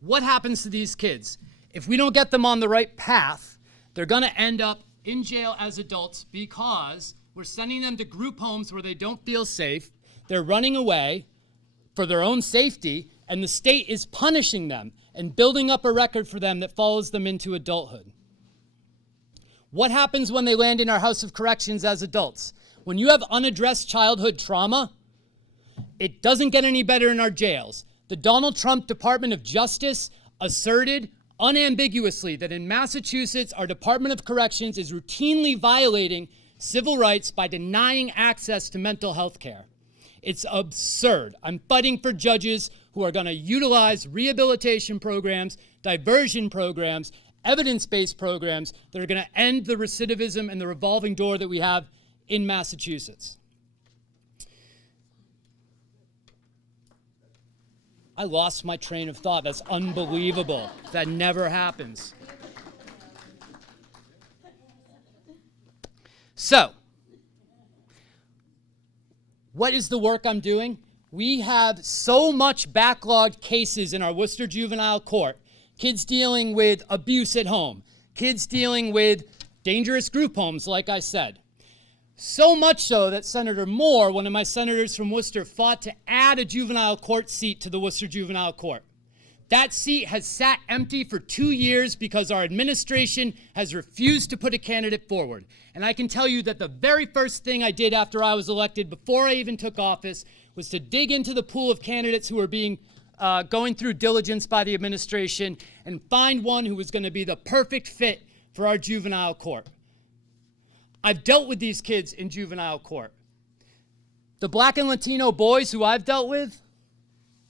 What happens to these kids? If we don't get them on the right path, They're going to end up in jail as adults because we're sending them to group homes where they don't feel safe. They're running away for their own safety, and the state is punishing them and building up a record for them that follows them into adulthood. What happens when they land in our House of Corrections as adults? When you have unaddressed childhood trauma, it doesn't get any better in our jails. The Donald Trump Department of Justice asserted unambiguously that in Massachusetts, our Department of Corrections is routinely violating civil rights by denying access to mental health care. It's absurd. I'm fighting for judges who are going to utilize rehabilitation programs, diversion programs, evidence-based programs that are going to end the recidivism and the revolving door that we have in Massachusetts. I lost my train of thought. That's unbelievable. That never happens. So, what is the work I'm doing? We have so much backlogged cases in our Worcester Juvenile Court. Kids dealing with abuse at home. Kids dealing with dangerous group homes, like I said. So much so that Senator Moore, one of my senators from Worcester, fought to add a juvenile court seat to the Worcester Juvenile Court. That seat has sat empty for 2 years because our administration has refused to put a candidate forward. And I can tell you that the very first thing I did after I was elected, before I even took office, was to dig into the pool of candidates who were going through diligence by the administration and find one who was going to be the perfect fit for our juvenile court. I've dealt with these kids in juvenile court. The Black and Latino boys who I've dealt with,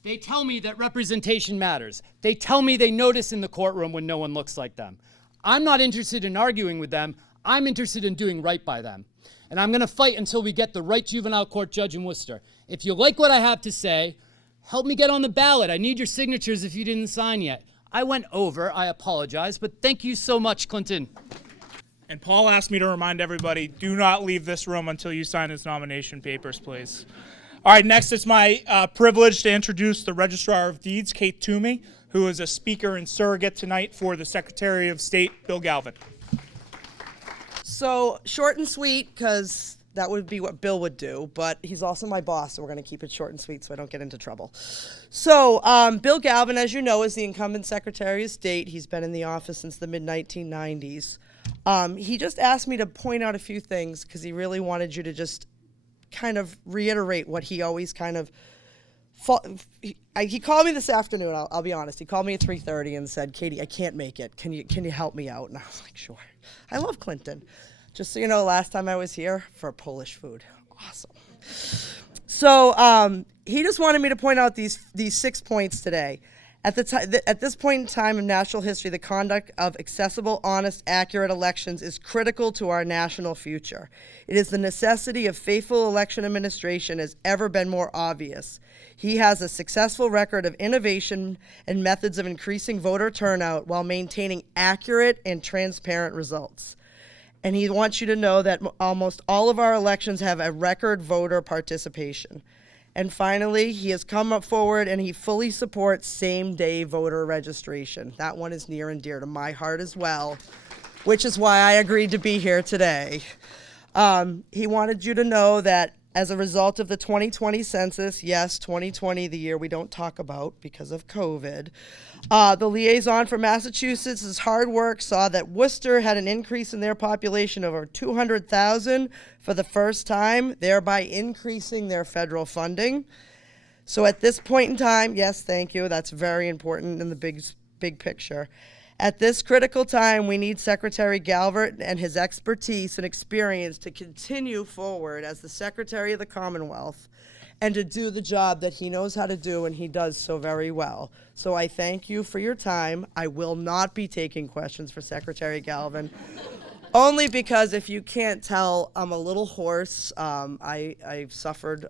they tell me that representation matters. They tell me they notice in the courtroom when no one looks like them. I'm not interested in arguing with them. I'm interested in doing right by them. And I'm going to fight until we get the right juvenile court judge in Worcester. If you like what I have to say, help me get on the ballot. I need your signatures if you didn't sign yet. I went over. I apologize. But thank you so much, Clinton. And Paul asked me to remind everybody, do not leave this room until you sign his nomination papers, please. All right, next it's my privilege to introduce the Registrar of Deeds, Kate Toomey, who is a speaker and surrogate tonight for the Secretary of State, Bill Galvin. So short and sweet, because that would be what Bill would do, but he's also my boss, so we're going to keep it short and sweet so I don't get into trouble. So Bill Galvin, as you know, is the incumbent Secretary of State. He's been in the office since the mid-1990s. He just asked me to point out a few things because he really wanted you to just kind of reiterate what he always kind of he called me this afternoon. I'll be honest. He called me at 3:30 and said, "Katie, I can't make it. Can you help me out?" And I was like, "Sure." I love Clinton. Just so you know, last time I was here for Polish food, awesome. So he just wanted me to point out these 6 points today. At this point in time in national history, the conduct of accessible, honest, accurate elections is critical to our national future. It is the necessity of faithful election administration has ever been more obvious. He has a successful record of innovation and methods of increasing voter turnout while maintaining accurate and transparent results. And he wants you to know that almost all of our elections have a record voter participation. And finally, he has come up forward and he fully supports same-day voter registration. That one is near and dear to my heart as well, which is why I agreed to be here today. He wanted you to know that as a result of the 2020 census, yes, 2020, the year we don't talk about because of COVID, the liaison for Massachusetts' hard work saw that Worcester had an increase in their population of over 200,000 for the first time, thereby increasing their federal funding. So at this point in time, yes, thank you, that's very important in the big picture. At this critical time, we need Secretary Galvin and his expertise and experience to continue forward as the Secretary of the Commonwealth and to do the job that he knows how to do, and he does so very well. So I thank you for your time. I will not be taking questions for Secretary Galvin, only because if you can't tell, I'm a little hoarse. I've suffered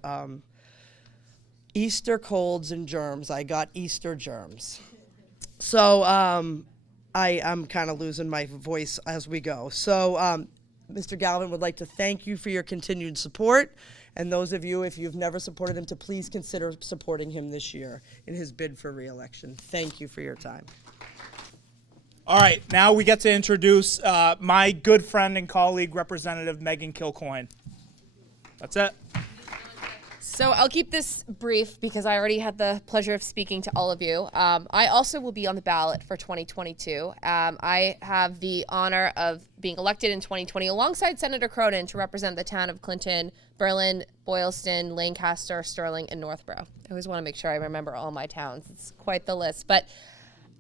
Easter colds and germs. I got Easter germs. So I'm kind of losing my voice as we go. So Mr. Galvin would like to thank you for your continued support. And those of you, if you've never supported him, to please consider supporting him this year in his bid for re-election. Thank you for your time. All right, now we get to introduce my good friend and colleague, Representative Megan Kilcoin. That's it. So I'll keep this brief because I already had the pleasure of speaking to all of you. I also will be on the ballot for 2022. I have the honor of being elected in 2020 alongside Senator Cronin to represent the town of Clinton, Berlin, Boylston, Lancaster, Sterling, and Northborough. I always want to make sure I remember all my towns. It's quite the list. But,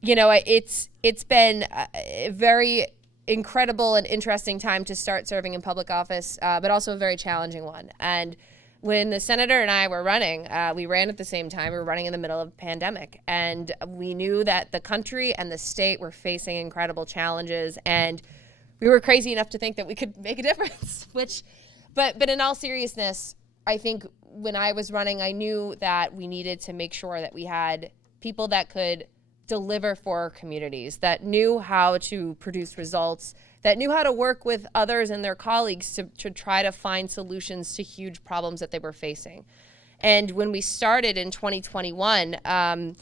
you know, it's been a very incredible and interesting time to start serving in public office, but also a very challenging one. And when the senator and I were running, we ran at the same time. We were running in the middle of a pandemic. And we knew that the country and the state were facing incredible challenges. And we were crazy enough to think that we could make a difference, but in all seriousness, I think when I was running, I knew that we needed to make sure that we had people that could deliver for our communities, that knew how to produce results, that knew how to work with others and their colleagues to try to find solutions to huge problems that they were facing. And when we started in 2021,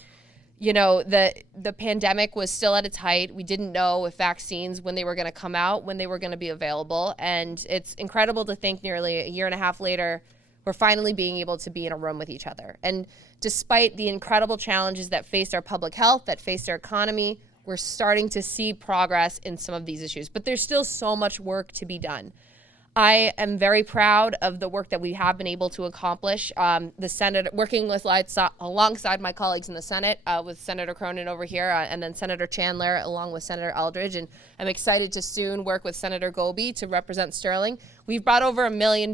you know, the pandemic was still at its height. We didn't know if vaccines, when they were going to come out, when they were going to be available. And it's incredible to think nearly a year and a half later, we're finally being able to be in a room with each other. And despite the incredible challenges that faced our public health, that faced our economy, we're starting to see progress in some of these issues. But there's still so much work to be done. I am very proud of the work that we have been able to accomplish. The Senate, working with alongside my colleagues in the Senate, with Senator Cronin over here, and then Senator Chandler, along with Senator Eldridge, and I'm excited to soon work with Senator Gove to represent Sterling. We've brought over $1 million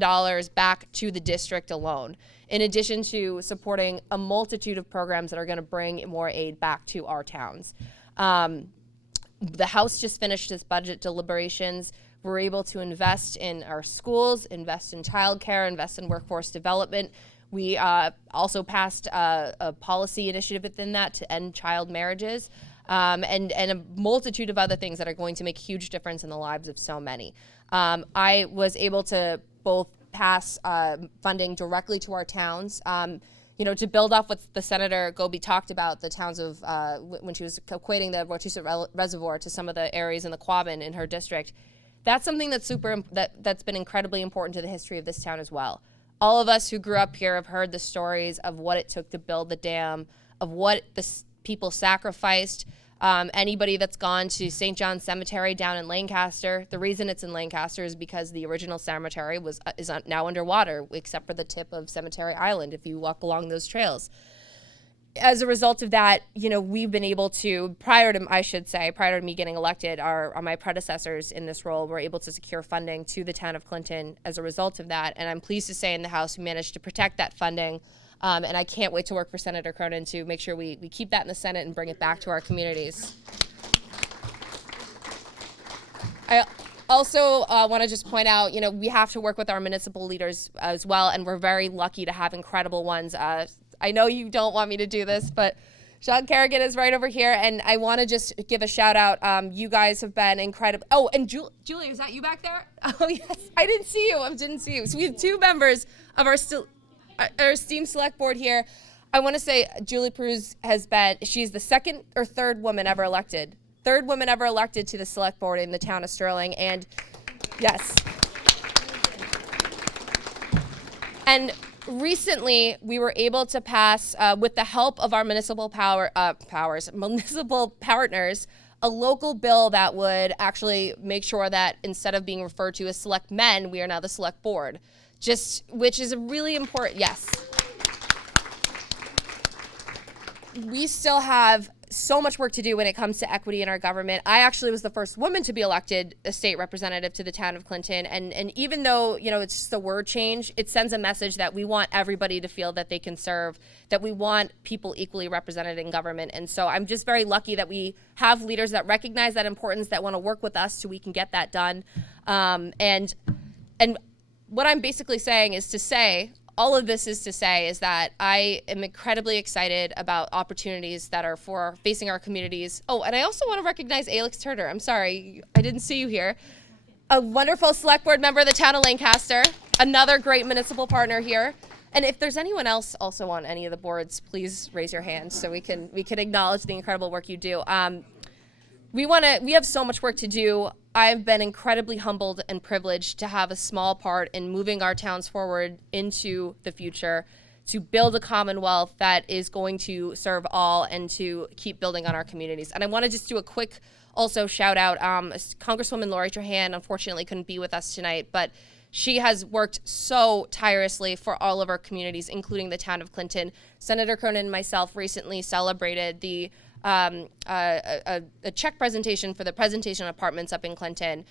back to the district alone, in addition to supporting a multitude of programs that are going to bring more aid back to our towns. The House just finished its budget deliberations. We're able to invest in our schools, invest in childcare, invest in workforce development. We also passed a policy initiative within that to end child marriages, and a multitude of other things that are going to make a huge difference in the lives of so many. I was able to both pass funding directly to our towns, you know, to build off what the Senator Gobe talked about, the towns of, when she was equating the Wachusett Reservoir to some of the areas in the Quabbin in her district. That's something that's that's been incredibly important to the history of this town as well. All of us who grew up here have heard the stories of what it took to build the dam, of what the people sacrificed. Anybody that's gone to St. John's Cemetery down in Lancaster, the reason it's in Lancaster is because the original cemetery is now underwater, except for the tip of Cemetery Island if you walk along those trails. As a result of that, you know, we've been able to, prior to me getting elected, my predecessors in this role were able to secure funding to the town of Clinton as a result of that. And I'm pleased to say in the House, we managed to protect that funding. And I can't wait to work for Senator Cronin to make sure we keep that in the Senate and bring it back to our communities. I also want to just point out, you know, we have to work with our municipal leaders as well, and we're very lucky to have incredible ones. I know you don't want me to do this, but Sean Kerrigan is right over here, and I want to just give a shout out. You guys have been incredible. Oh, and Julie, is that you back there? Oh, yes. I didn't see you. So we have two members of our esteemed select board here. I want to say Julie Peruz she's the second or third woman ever elected. Third woman ever elected to the select board in the town of Sterling, and yes. And recently, we were able to pass, with the help of our municipal partners, a local bill that would actually make sure that instead of being referred to as select men, we are now the select board, which is a really important, yes. We still have so much work to do when it comes to equity in our government. I actually was the first woman to be elected a state representative to the town of Clinton. And even though, you know, it's just a word change, it sends a message that we want everybody to feel that they can serve, that we want people equally represented in government. And so I'm just very lucky that we have leaders that recognize that importance, that want to work with us so we can get that done. And what I'm basically saying is to say, all of this is to say is that I am incredibly excited about opportunities that are facing our communities. Oh, and I also want to recognize Alex Turner. I'm sorry, I didn't see you here. A wonderful select board member of the town of Lancaster, another great municipal partner here. And if there's anyone else also on any of the boards, please raise your hand so we can acknowledge the incredible work you do. we have so much work to do. I've been incredibly humbled and privileged to have a small part in moving our towns forward into the future, to build a Commonwealth that is going to serve all and to keep building on our communities. And I want to just do a quick also shout out, Congresswoman Lori Trahan unfortunately couldn't be with us tonight, but she has worked so tirelessly for all of our communities, including the town of Clinton. Senator Cronin and myself recently celebrated the a check presentation for the Presentation Apartments up in Clinton.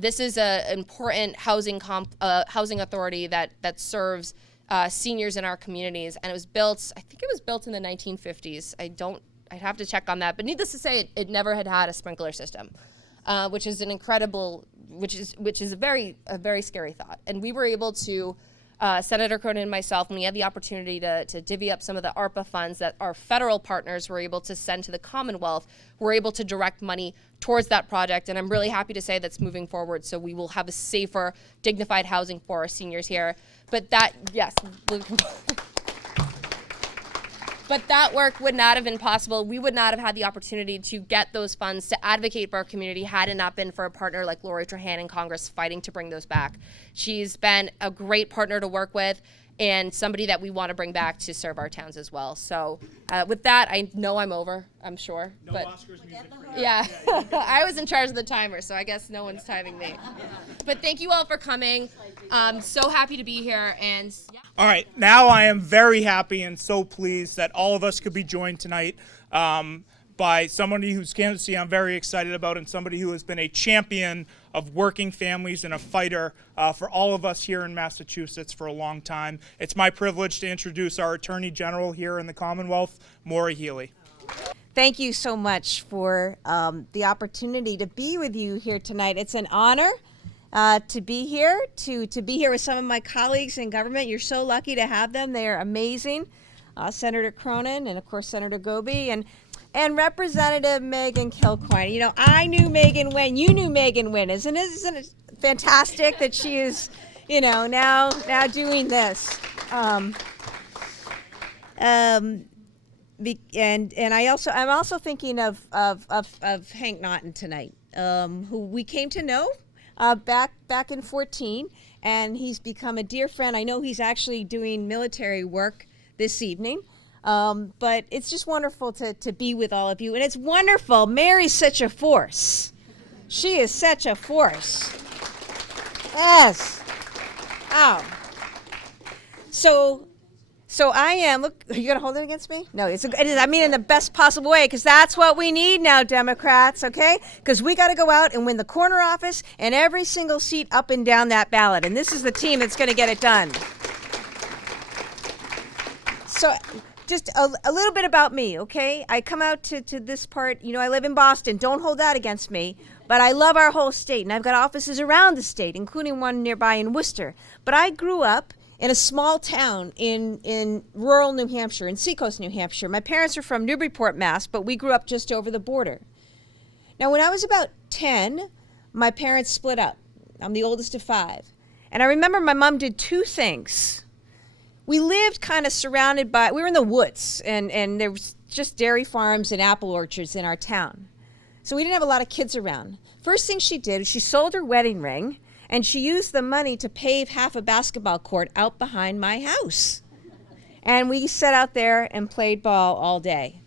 This is an important housing authority that serves seniors in our communities, and it was built, I think it was built in the 1950s. I'd have to check on that, but needless to say, it never had a sprinkler system, which is an incredible, which is a very scary thought. And we were able to, Senator Cronin and myself, when we had the opportunity to divvy up some of the ARPA funds that our federal partners were able to send to the Commonwealth, we're able to direct money towards that project. And I'm really happy to say that's moving forward, so we will have a safer, dignified housing for our seniors here. But that, yes. But that work would not have been possible. We would not have had the opportunity to get those funds to advocate for our community had it not been for a partner like Lori Trahan in Congress fighting to bring those back. She's been a great partner to work with and somebody that we want to bring back to serve our towns as well. So with that, I know I'm over, I'm sure. No but Oscars music for you. yeah, I was in charge of the timer, so I guess no one's timing me. But thank you all for coming. I'm so happy to be here. And yeah. All right, now I am very happy and so pleased that all of us could be joined tonight by somebody whose candidacy I'm very excited about and somebody who has been a champion of working families and a fighter for all of us here in Massachusetts for a long time. It's my privilege to introduce our Attorney General here in the Commonwealth, Maura Healey. Thank you so much for the opportunity to be with you here tonight. It's an honor to be here, to be here with some of my colleagues in government. You're so lucky to have them. They are amazing. Senator Cronin and, of course, Senator Gove and Representative Megan Kilcoin. You know, I knew Megan when you knew Megan when. Isn't it fantastic that she is, you know, now doing this? And I'm also thinking of Hank Naughton tonight, who we came to know back in 2014, and he's become a dear friend. I know he's actually doing military work this evening. But it's just wonderful to be with all of you. And it's wonderful. Mary's such a force. She is such a force. Yes. Oh. So I am, look, are you going to hold it against me? No, it is, I mean in the best possible way, because that's what we need now, Democrats, okay? Because we got to go out and win the corner office and every single seat up and down that ballot. And this is the team that's going to get it done. So just a little bit about me, okay? I come out to this part, you know, I live in Boston. Don't hold that against me. But I love our whole state, and I've got offices around the state, including one nearby in Worcester. But I grew up in a small town in rural New Hampshire, in Seacoast, New Hampshire. My parents are from Newburyport, Mass., but we grew up just over the border. Now, when I was about 10, my parents split up. I'm the oldest of 5. And I remember my mom did 2 things. We lived kind of surrounded by, we were in the woods, and there was just dairy farms and apple orchards in our town. So we didn't have a lot of kids around. First thing she did is she sold her wedding ring, and she used the money to pave half a basketball court out behind my house. And we sat out there and played ball all day.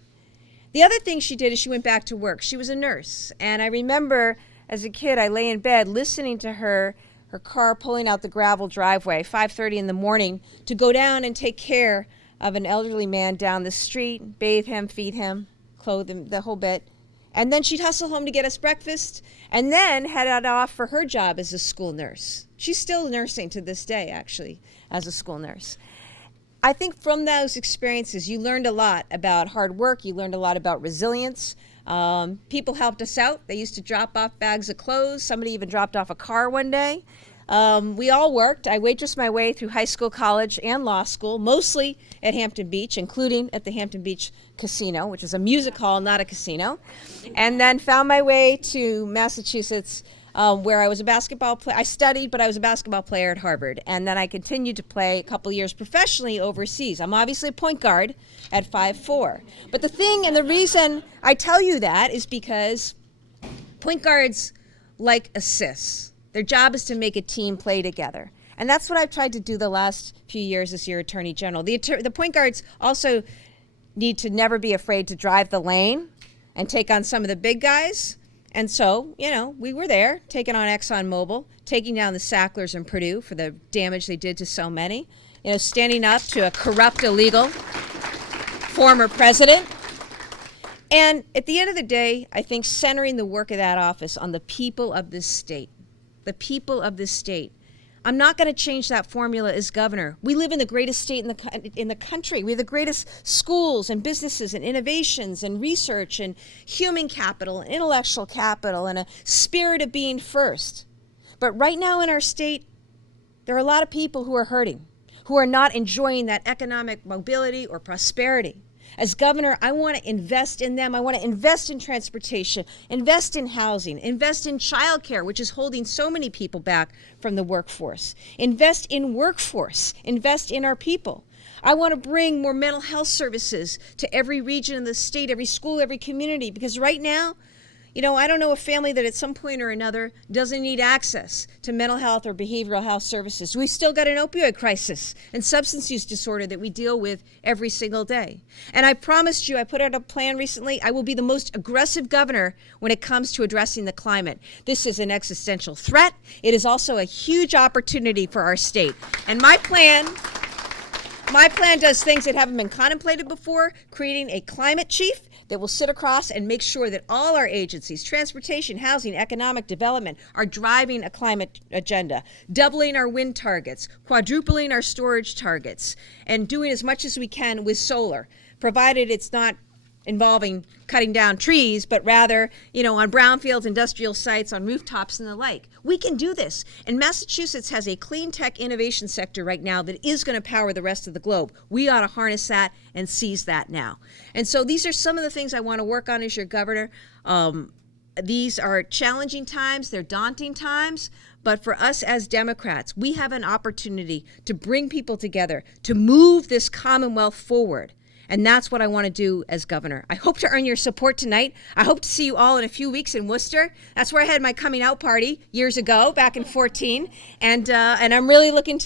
The other thing she did is she went back to work. She was a nurse. And I remember as a kid, I lay in bed listening to her car pulling out the gravel driveway, 5:30 in the morning, to go down and take care of an elderly man down the street, bathe him, feed him, clothe him, the whole bit. And then she'd hustle home to get us breakfast and then head off for her job as a school nurse. She's still nursing to this day, actually, as a school nurse. I think from those experiences, you learned a lot about hard work. You learned a lot about resilience. People helped us out. They used to drop off bags of clothes. Somebody even dropped off a car one day. We all worked. I waitressed my way through high school, college, and law school, mostly at Hampton Beach, including at the Hampton Beach Casino, which is a music hall, not a casino. And then found my way to Massachusetts, where I was a basketball player. I studied, but I was a basketball player at Harvard. And then I continued to play a couple years professionally overseas. I'm obviously a point guard at 5'4". But the thing and the reason I tell you that is because Point guards like assists. Their job is to make a team play together. And that's what I've tried to do the last few years as your Attorney General. The point guards also need to never be afraid to drive the lane and take on some of the big guys. And so, we were there, taking on ExxonMobil, taking down the Sacklers and Purdue for the damage they did to so many, standing up to a corrupt, illegal former president. And at the end of the day, I think centering the work of that office on the people of this state, the people of this state. I'm not going to change that formula as governor. We live in the greatest state in the country. We have the greatest schools and businesses and innovations and research and human capital and intellectual capital and a spirit of being first. But right now in our state, there are a lot of people who are hurting, who are not enjoying that economic mobility or prosperity. As governor, I want to invest in them. I want to invest in transportation, invest in housing, invest in childcare, which is holding so many people back from the workforce. Invest in workforce, invest in our people. I want to bring more mental health services to every region of the state, every school, every community, because right now, I don't know a family that at some point or another doesn't need access to mental health or behavioral health services. We've still got an opioid crisis and substance use disorder that we deal with every single day. And I promised you, I put out a plan recently, I will be the most aggressive governor when it comes to addressing the climate. This is an existential threat. It is also a huge opportunity for our state. And my plan does things that haven't been contemplated before, creating a climate chief that will sit across and make sure that all our agencies, transportation, housing, economic development, are driving a climate agenda, doubling our wind targets, quadrupling our storage targets, and doing as much as we can with solar, provided it's not involving cutting down trees, but rather, on brownfields, industrial sites, on rooftops and the like. We can do this. And Massachusetts has a clean tech innovation sector right now that is going to power the rest of the globe. We ought to harness that and seize that now. And so these are some of the things I want to work on as your governor. These are challenging times. They're daunting times. But for us as Democrats, we have an opportunity to bring people together, to move this Commonwealth forward. And that's what I want to do as governor. I hope to earn your support tonight. I hope to see you all in a few weeks in Worcester. That's where I had my coming out party years ago, back in 2014. And I'm really looking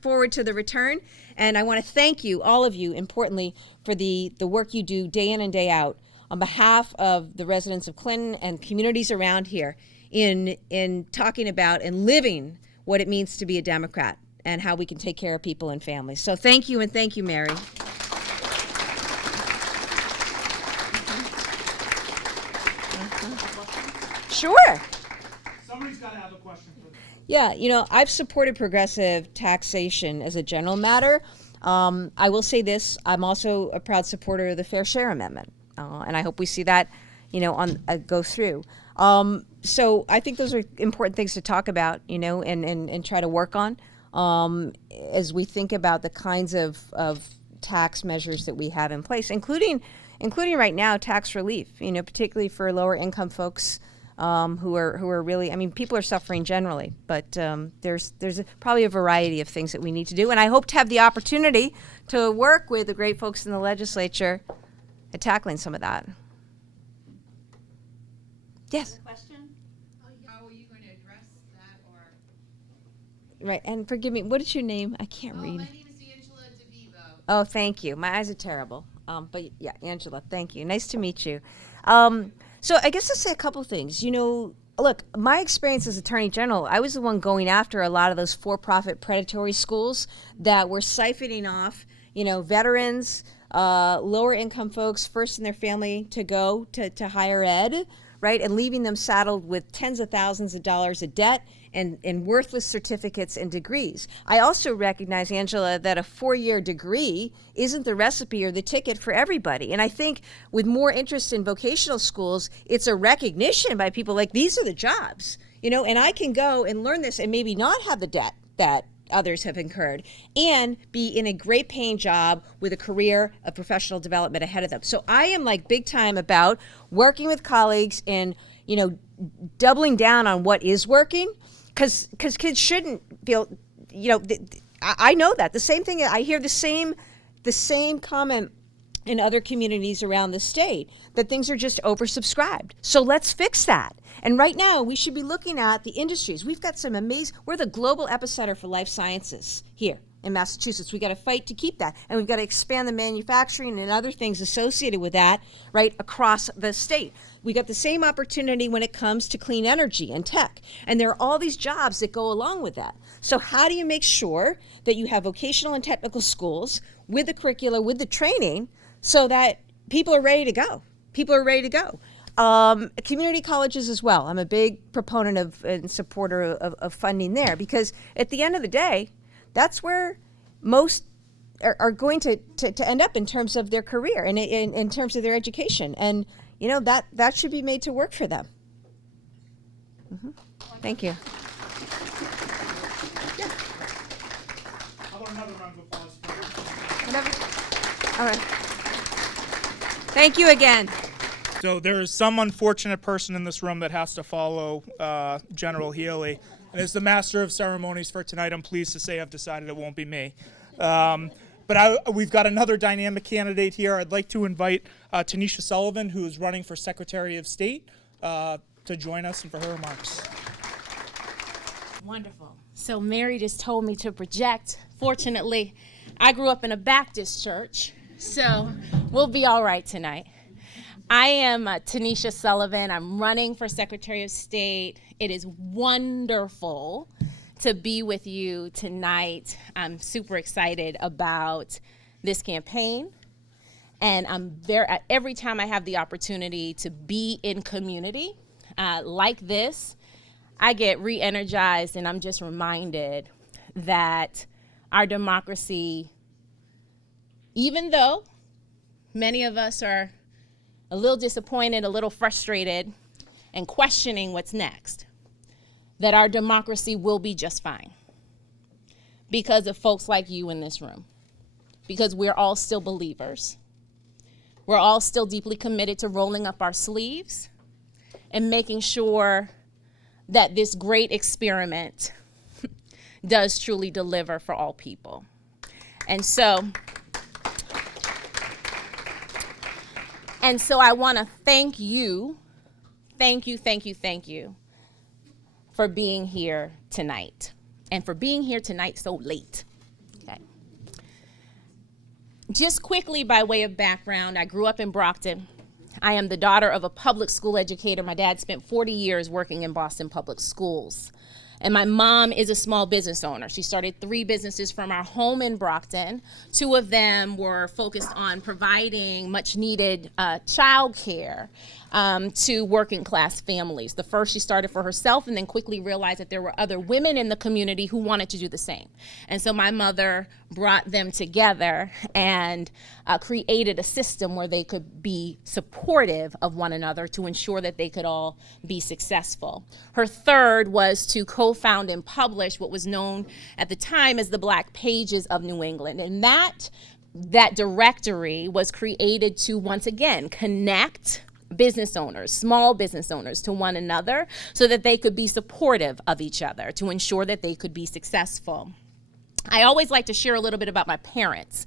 forward to the return. And I want to thank you, all of you, importantly, for the work you do day in and day out on behalf of the residents of Clinton and communities around here in talking about and living what it means to be a Democrat and how we can take care of people and families. So thank you, and thank you, Mary. Sure. Somebody's got to have a question for them. Yeah, I've supported progressive taxation as a general matter. I will say this, I'm also a proud supporter of the Fair Share Amendment, and I hope we see that, go through. So I think those are important things to talk about, and try to work on as we think about the kinds of tax measures that we have in place, including right now tax relief, particularly for lower income folks. Who are really, people are suffering generally, but there's probably a variety of things that we need to do. And I hope to have the opportunity to work with the great folks in the legislature at tackling some of that. Yes? Question? How are you going to address that? Right, and forgive me, what is your name? I can't read. My name is Angela DeVivo. Oh, thank you. My eyes are terrible. But yeah, Angela, thank you. Nice to meet you. So I guess I'll say a couple things. Look, my experience as Attorney General, I was the one going after a lot of those for-profit predatory schools that were siphoning off, veterans, lower income folks, first in their family to go to higher ed, right? And leaving them saddled with tens of thousands of dollars of debt and worthless certificates and degrees. I also recognize, Angela, that a 4-year degree isn't the recipe or the ticket for everybody. And I think with more interest in vocational schools, it's a recognition by people like, these are the jobs, and I can go and learn this and maybe not have the debt that others have incurred and be in a great paying job with a career of professional development ahead of them. So I am big time about working with colleagues and, doubling down on what is working. Because kids shouldn't feel, I know that. The same thing, I hear the same comment in other communities around the state, that things are just oversubscribed. So let's fix that. And right now, we should be looking at the industries. We've got some amazing, we're the global epicenter for life sciences here in Massachusetts. We got to fight to keep that. And we've got to expand the manufacturing and other things associated with that right across the state. We got the same opportunity when it comes to clean energy and tech. And there are all these jobs that go along with that. So how do you make sure that you have vocational and technical schools with the curricula, with the training, so that people are ready to go? People are ready to go. Community colleges as well. I'm a big proponent of and supporter of funding there, because at the end of the day, that's where most are going to end up in terms of their career and in terms of their education. And you know, that should be made to work for them. Thank you. How about another round of applause? All right. Thank you again. So there is some unfortunate person in this room that has to follow General Healey. And as the master of ceremonies for tonight, I'm pleased to say I've decided it won't be me. But we've got another dynamic candidate here. I'd like to invite Tanisha Sullivan, who is running for Secretary of State, to join us and for her remarks. Wonderful. So Mary just told me to project. Fortunately, I grew up in a Baptist church, so we'll be all right tonight. I am Tanisha Sullivan. I'm running for Secretary of State. It is wonderful to be with you tonight. I'm super excited about this campaign, and I'm there every time I have the opportunity to be in community like this. I get re-energized, and I'm just reminded that our democracy, even though many of us are a little disappointed, a little frustrated, and questioning what's next, that our democracy will be just fine because of folks like you in this room, because we're all still believers. We're all still deeply committed to rolling up our sleeves and making sure that this great experiment does truly deliver for all people. And so I want to thank you for being here tonight, and for being here tonight so late. Okay. Just quickly, by way of background, I grew up in Brockton. I am the daughter of a public school educator. My dad spent 40 years working in Boston public schools. And my mom is a small business owner. She started 3 businesses from our home in Brockton. 2 of them were focused on providing much needed child care to working class families. The first she started for herself, and then quickly realized that there were other women in the community who wanted to do the same. And so my mother brought them together and created a system where they could be supportive of one another to ensure that they could all be successful. Her third was to co-found and publish what was known at the time as the Black Pages of New England. And that directory was created to, once again, connect business owners, small business owners, to one another so that they could be supportive of each other, to ensure that they could be successful. I always like to share a little bit about my parents.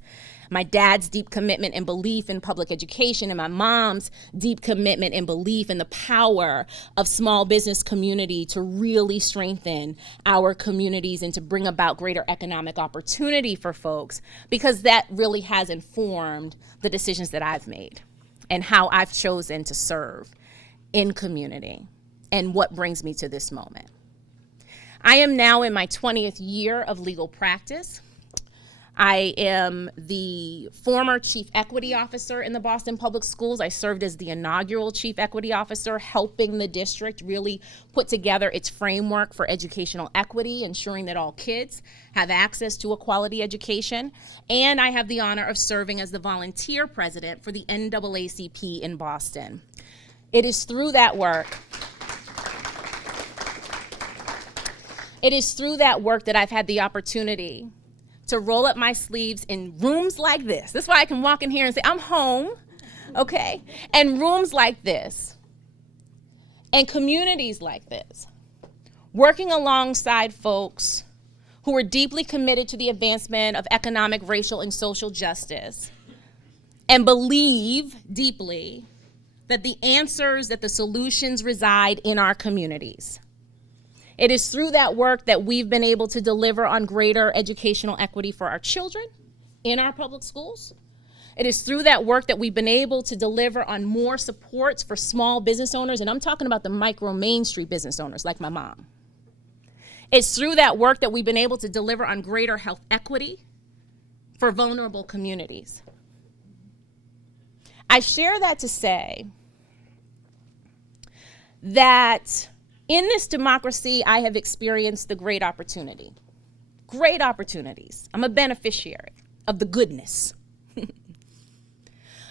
My dad's deep commitment and belief in public education, and my mom's deep commitment and belief in the power of small business community to really strengthen our communities and to bring about greater economic opportunity for folks, because that really has informed the decisions that I've made and how I've chosen to serve in community and what brings me to this moment. I am now in my 20th year of legal practice. I am the former chief equity officer in the Boston Public Schools. I served as the inaugural chief equity officer, helping the district really put together its framework for educational equity, ensuring that all kids have access to a quality education. And I have the honor of serving as the volunteer president for the NAACP in Boston. It is through that work that I've had the opportunity to roll up my sleeves in rooms like this. That's why I can walk in here and say, I'm home, okay? And rooms like this, and communities like this, working alongside folks who are deeply committed to the advancement of economic, racial, and social justice, and believe deeply that the answers, that the solutions reside in our communities. It is through that work that we've been able to deliver on greater educational equity for our children in our public schools. It is through that work that we've been able to deliver on more supports for small business owners, and I'm talking about the micro Main Street business owners like my mom. It's through that work that we've been able to deliver on greater health equity for vulnerable communities. I share that to say that in this democracy, I have experienced the great opportunities. I'm a beneficiary of the goodness.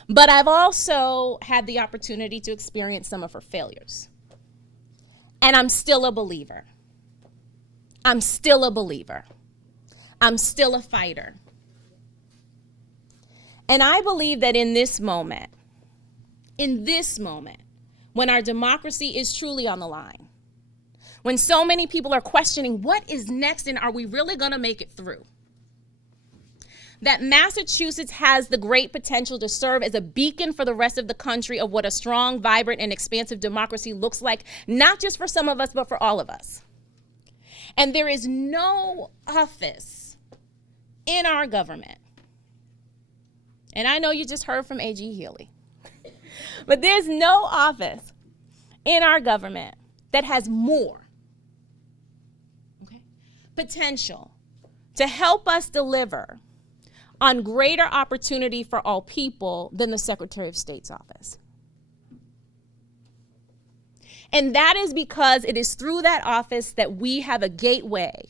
But I've also had the opportunity to experience some of her failures. And I'm still a believer. I'm still a believer. I'm still a fighter. And I believe that in this moment, when our democracy is truly on the line, when so many people are questioning what is next and are we really going to make it through, that Massachusetts has the great potential to serve as a beacon for the rest of the country of what a strong, vibrant, and expansive democracy looks like, not just for some of us, but for all of us. And there is no office in our government, and I know you just heard from A.G. Healey, but there's no office in our government that has more potential to help us deliver on greater opportunity for all people than the Secretary of State's office. And that is because it is through that office that we have a gateway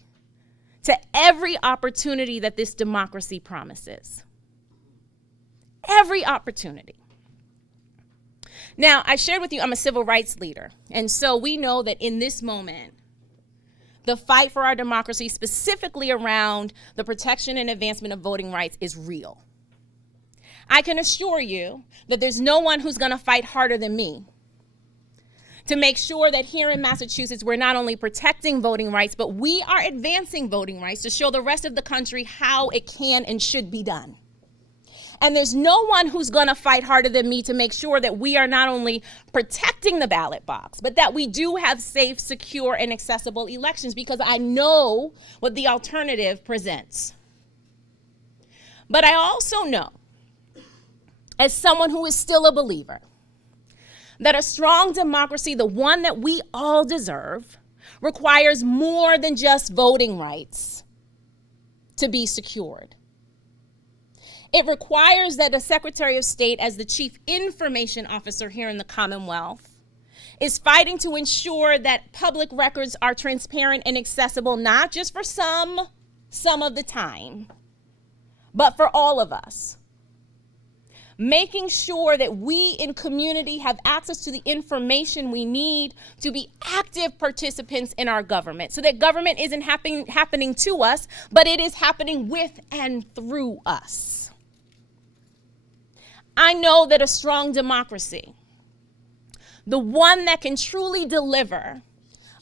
to every opportunity that this democracy promises. Every opportunity. Now, I shared with you I'm a civil rights leader, and so we know that in this moment, the fight for our democracy, specifically around the protection and advancement of voting rights, is real. I can assure you that there's no one who's going to fight harder than me to make sure that here in Massachusetts, we're not only protecting voting rights, but we are advancing voting rights to show the rest of the country how it can and should be done. And there's no one who's going to fight harder than me to make sure that we are not only protecting the ballot box, but that we do have safe, secure, and accessible elections, because I know what the alternative presents. But I also know, as someone who is still a believer, that a strong democracy, the one that we all deserve, requires more than just voting rights to be secured. It requires that a Secretary of State, as the Chief Information Officer here in the Commonwealth, is fighting to ensure that public records are transparent and accessible, not just for some of the time, but for all of us. Making sure that we in community have access to the information we need to be active participants in our government, so that government isn't happening to us, but it is happening with and through us. I know that a strong democracy, the one that can truly deliver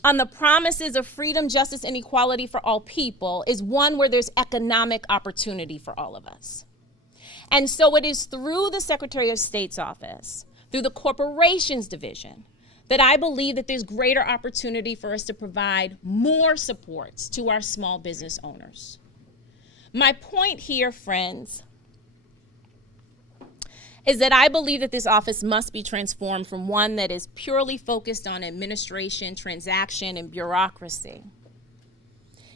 on the promises of freedom, justice, and equality for all people, is one where there's economic opportunity for all of us. And so it is through the Secretary of State's office, through the Corporations Division, that I believe that there's greater opportunity for us to provide more supports to our small business owners. My point here, friends, is that I believe that this office must be transformed from one that is purely focused on administration, transaction, and bureaucracy,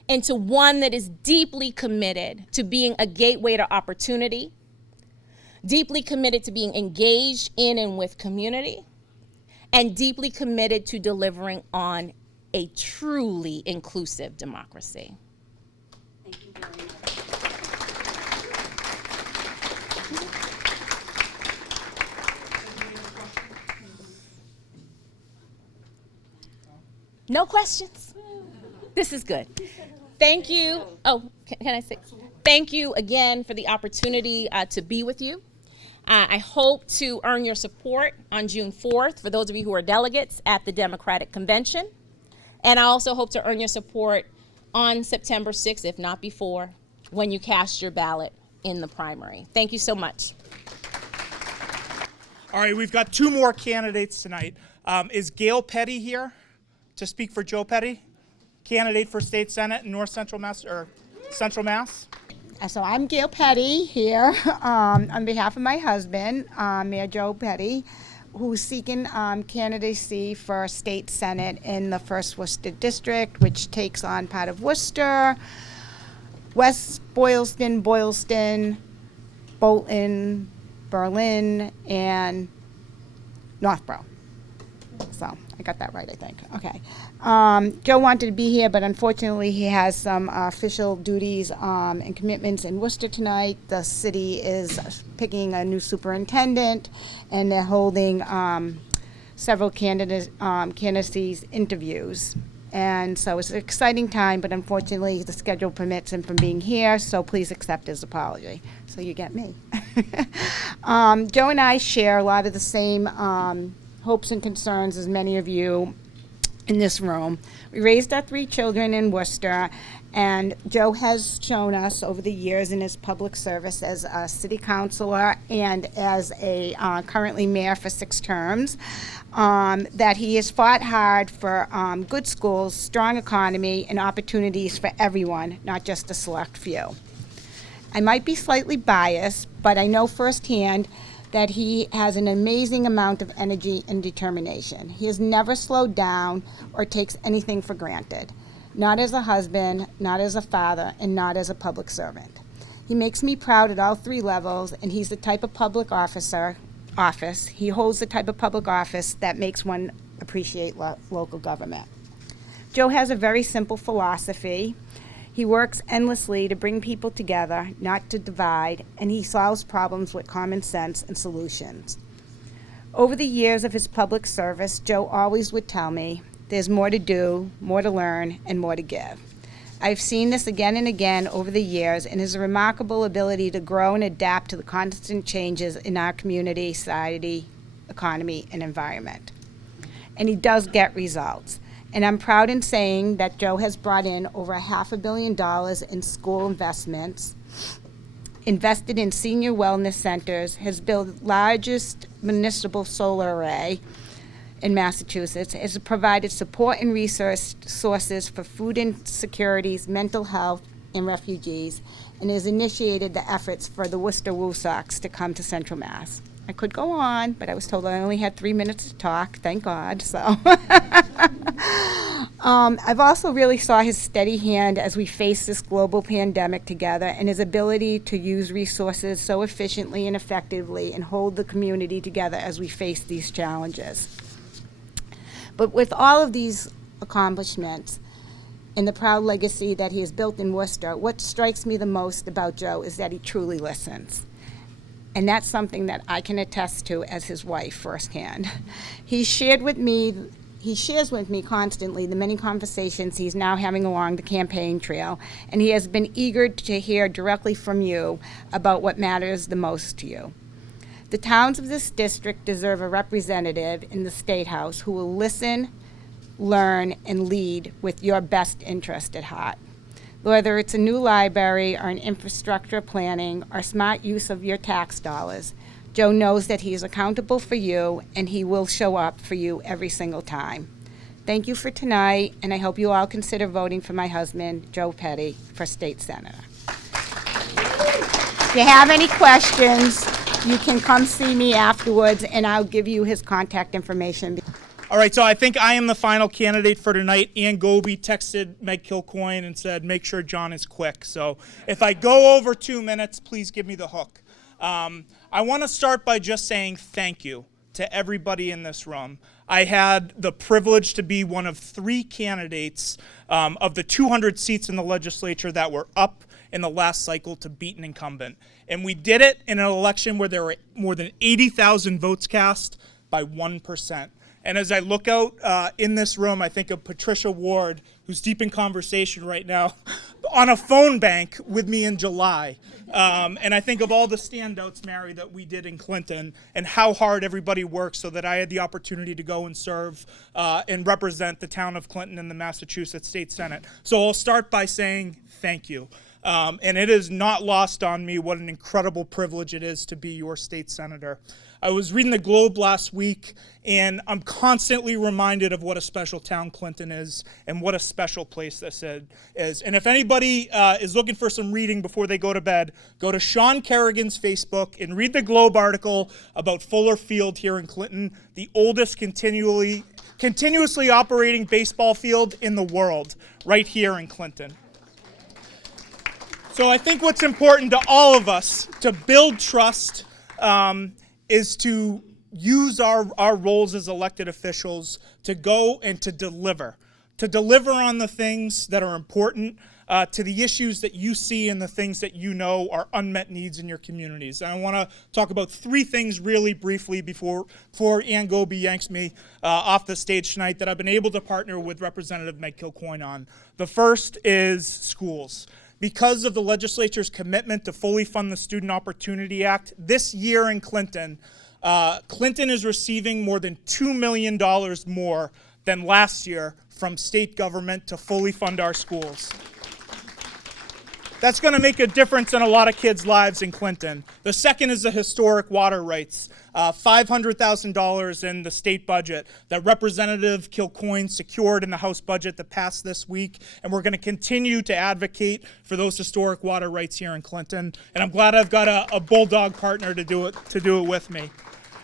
into one that is deeply committed to being a gateway to opportunity, deeply committed to being engaged in and with community, and deeply committed to delivering on a truly inclusive democracy. Thank you very much. No questions? This is good. Thank you. Oh, can I say? Thank you again for the opportunity to be with you. I hope to earn your support on June 4th for those of you who are delegates at the Democratic Convention. And I also hope to earn your support on September 6th, if not before, when you cast your ballot in the primary. Thank you so much. All right, we've got two more candidates tonight. Is Gail Petty here to speak for Joe Petty, candidate for state senate in North Central Mass or Central Mass? So I'm Gail Petty here on behalf of my husband, Mayor Joe Petty, who's seeking candidacy for state senate in the 1st Worcester District, which takes on part of Worcester, West Boylston, Bolton, Berlin, and Northborough. So I got that right, I think. Okay. Joe wanted to be here, but unfortunately he has some official duties and commitments in Worcester tonight. The city is picking a new superintendent, and they're holding several candidacies interviews. And so it's an exciting time, but unfortunately the schedule permits him from being here, so please accept his apology. So you get me. Joe and I share a lot of the same hopes and concerns as many of you in this room. We raised our 3 children in Worcester, and Joe has shown us over the years in his public service as a city councilor and as a currently mayor for 6 terms, that he has fought hard for good schools, strong economy, and opportunities for everyone, not just a select few. I might be slightly biased, but I know firsthand that he has an amazing amount of energy and determination. He has never slowed down or takes anything for granted, not as a husband, not as a father, and not as a public servant. He makes me proud at all 3 levels, and he's the type of public office he holds the type of public office that makes one appreciate local government. Joe has a very simple philosophy. He works endlessly to bring people together, not to divide, and he solves problems with common sense and solutions. Over the years of his public service, Joe always would tell me, there's more to do, more to learn, and more to give. I've seen this again and again over the years, and his remarkable ability to grow and adapt to the constant changes in our community, society, economy, and environment. And he does get results. And I'm proud in saying that Joe has brought in over $500 million in school investments, invested in senior wellness centers, has built largest municipal solar array in Massachusetts, has provided support and resource sources for food insecurities, mental health, and refugees, and has initiated the efforts for the Worcester Woo Sox to come to Central Mass. I could go on, but I was told I only had 3 minutes to talk, thank God, so. I've also really saw his steady hand as we face this global pandemic together, and his ability to use resources so efficiently and effectively and hold the community together as we face these challenges. But with all of these accomplishments and the proud legacy that he has built in Worcester, what strikes me the most about Joe is that he truly listens. And that's something that I can attest to as his wife firsthand. He shares with me constantly the many conversations he's now having along the campaign trail, and he has been eager to hear directly from you about what matters the most to you. The towns of this district deserve a representative in the State House who will listen, learn, and lead with your best interest at heart. Whether it's a new library or an infrastructure planning or smart use of your tax dollars, Joe knows that he is accountable for you, and he will show up for you every single time. Thank you for tonight, and I hope you all consider voting for my husband, Joe Petty, for state senator. If you have any questions, you can come see me afterwards, and I'll give you his contact information. All right, so I think I am the final candidate for tonight. Ann Goby texted Meg Kilcoin and said, make sure John is quick. So if I go over 2 minutes, please give me the hook. I want to start by just saying thank you to everybody in this room. I had the privilege to be one of 3 candidates of the 200 seats in the legislature that were up in the last cycle to beat an incumbent. And we did it in an election where there were more than 80,000 votes cast by 1%. And as I look out in this room, I think of Patricia Ward, who's deep in conversation right now, on a phone bank with me in July. And I think of all the standouts, Mary, that we did in Clinton and how hard everybody worked so that I had the opportunity to go and serve and represent the town of Clinton in the Massachusetts State Senate. So I'll start by saying thank you. And it is not lost on me what an incredible privilege it is to be your state senator. I was reading the Globe last week, and I'm constantly reminded of what a special town Clinton is and what a special place this is. And if anybody is looking for some reading before they go to bed, go to Sean Kerrigan's Facebook and read the Globe article about Fuller Field here in Clinton, the oldest continuously operating baseball field in the world, right here in Clinton. So I think what's important to all of us to build trust is to use our roles as elected officials to go and to deliver on the things that are important, to the issues that you see and the things that you know are unmet needs in your communities. And I want to talk about three things really briefly before Ann Gobe yanks me off the stage tonight that I've been able to partner with Representative Meg Kilcoin on. The first is schools. Because of the legislature's commitment to fully fund the Student Opportunity Act, this year in Clinton, Clinton is receiving more than $2 million more than last year from state government to fully fund our schools. That's going to make a difference in a lot of kids' lives in Clinton. The second is the historic water rights, $500,000 in the state budget that Representative Kilcoin secured in the House budget that passed this week, and we're going to continue to advocate for those historic water rights here in Clinton. And I'm glad I've got a bulldog partner to do it with me.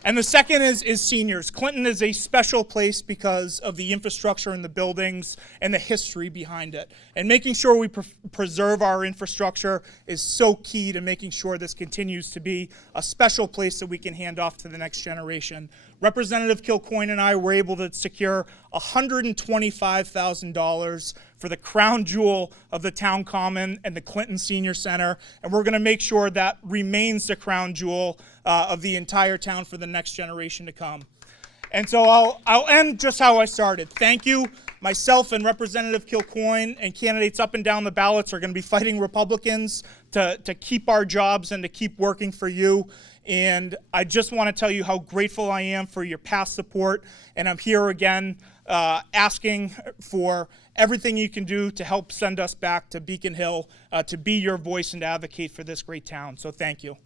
And the second is seniors. Clinton is a special place because of the infrastructure and the buildings and the history behind it. And making sure we preserve our infrastructure is so key to making sure this continues to be a special place that we can hand off to the next generation. Representative Kilcoin and I were able to secure $125,000 for the crown jewel of the town common and the Clinton Senior Center, and we're going to make sure that remains the crown jewel of the entire town for the next generation to come. And so I'll end just how I started. Thank you. Myself and Representative Kilcoin and candidates up and down the ballots are going to be fighting Republicans to keep our jobs and to keep working for you. And I just want to tell you how grateful I am for your past support. And I'm here again asking for everything you can do to help send us back to Beacon Hill, to be your voice and to advocate for this great town. So thank you.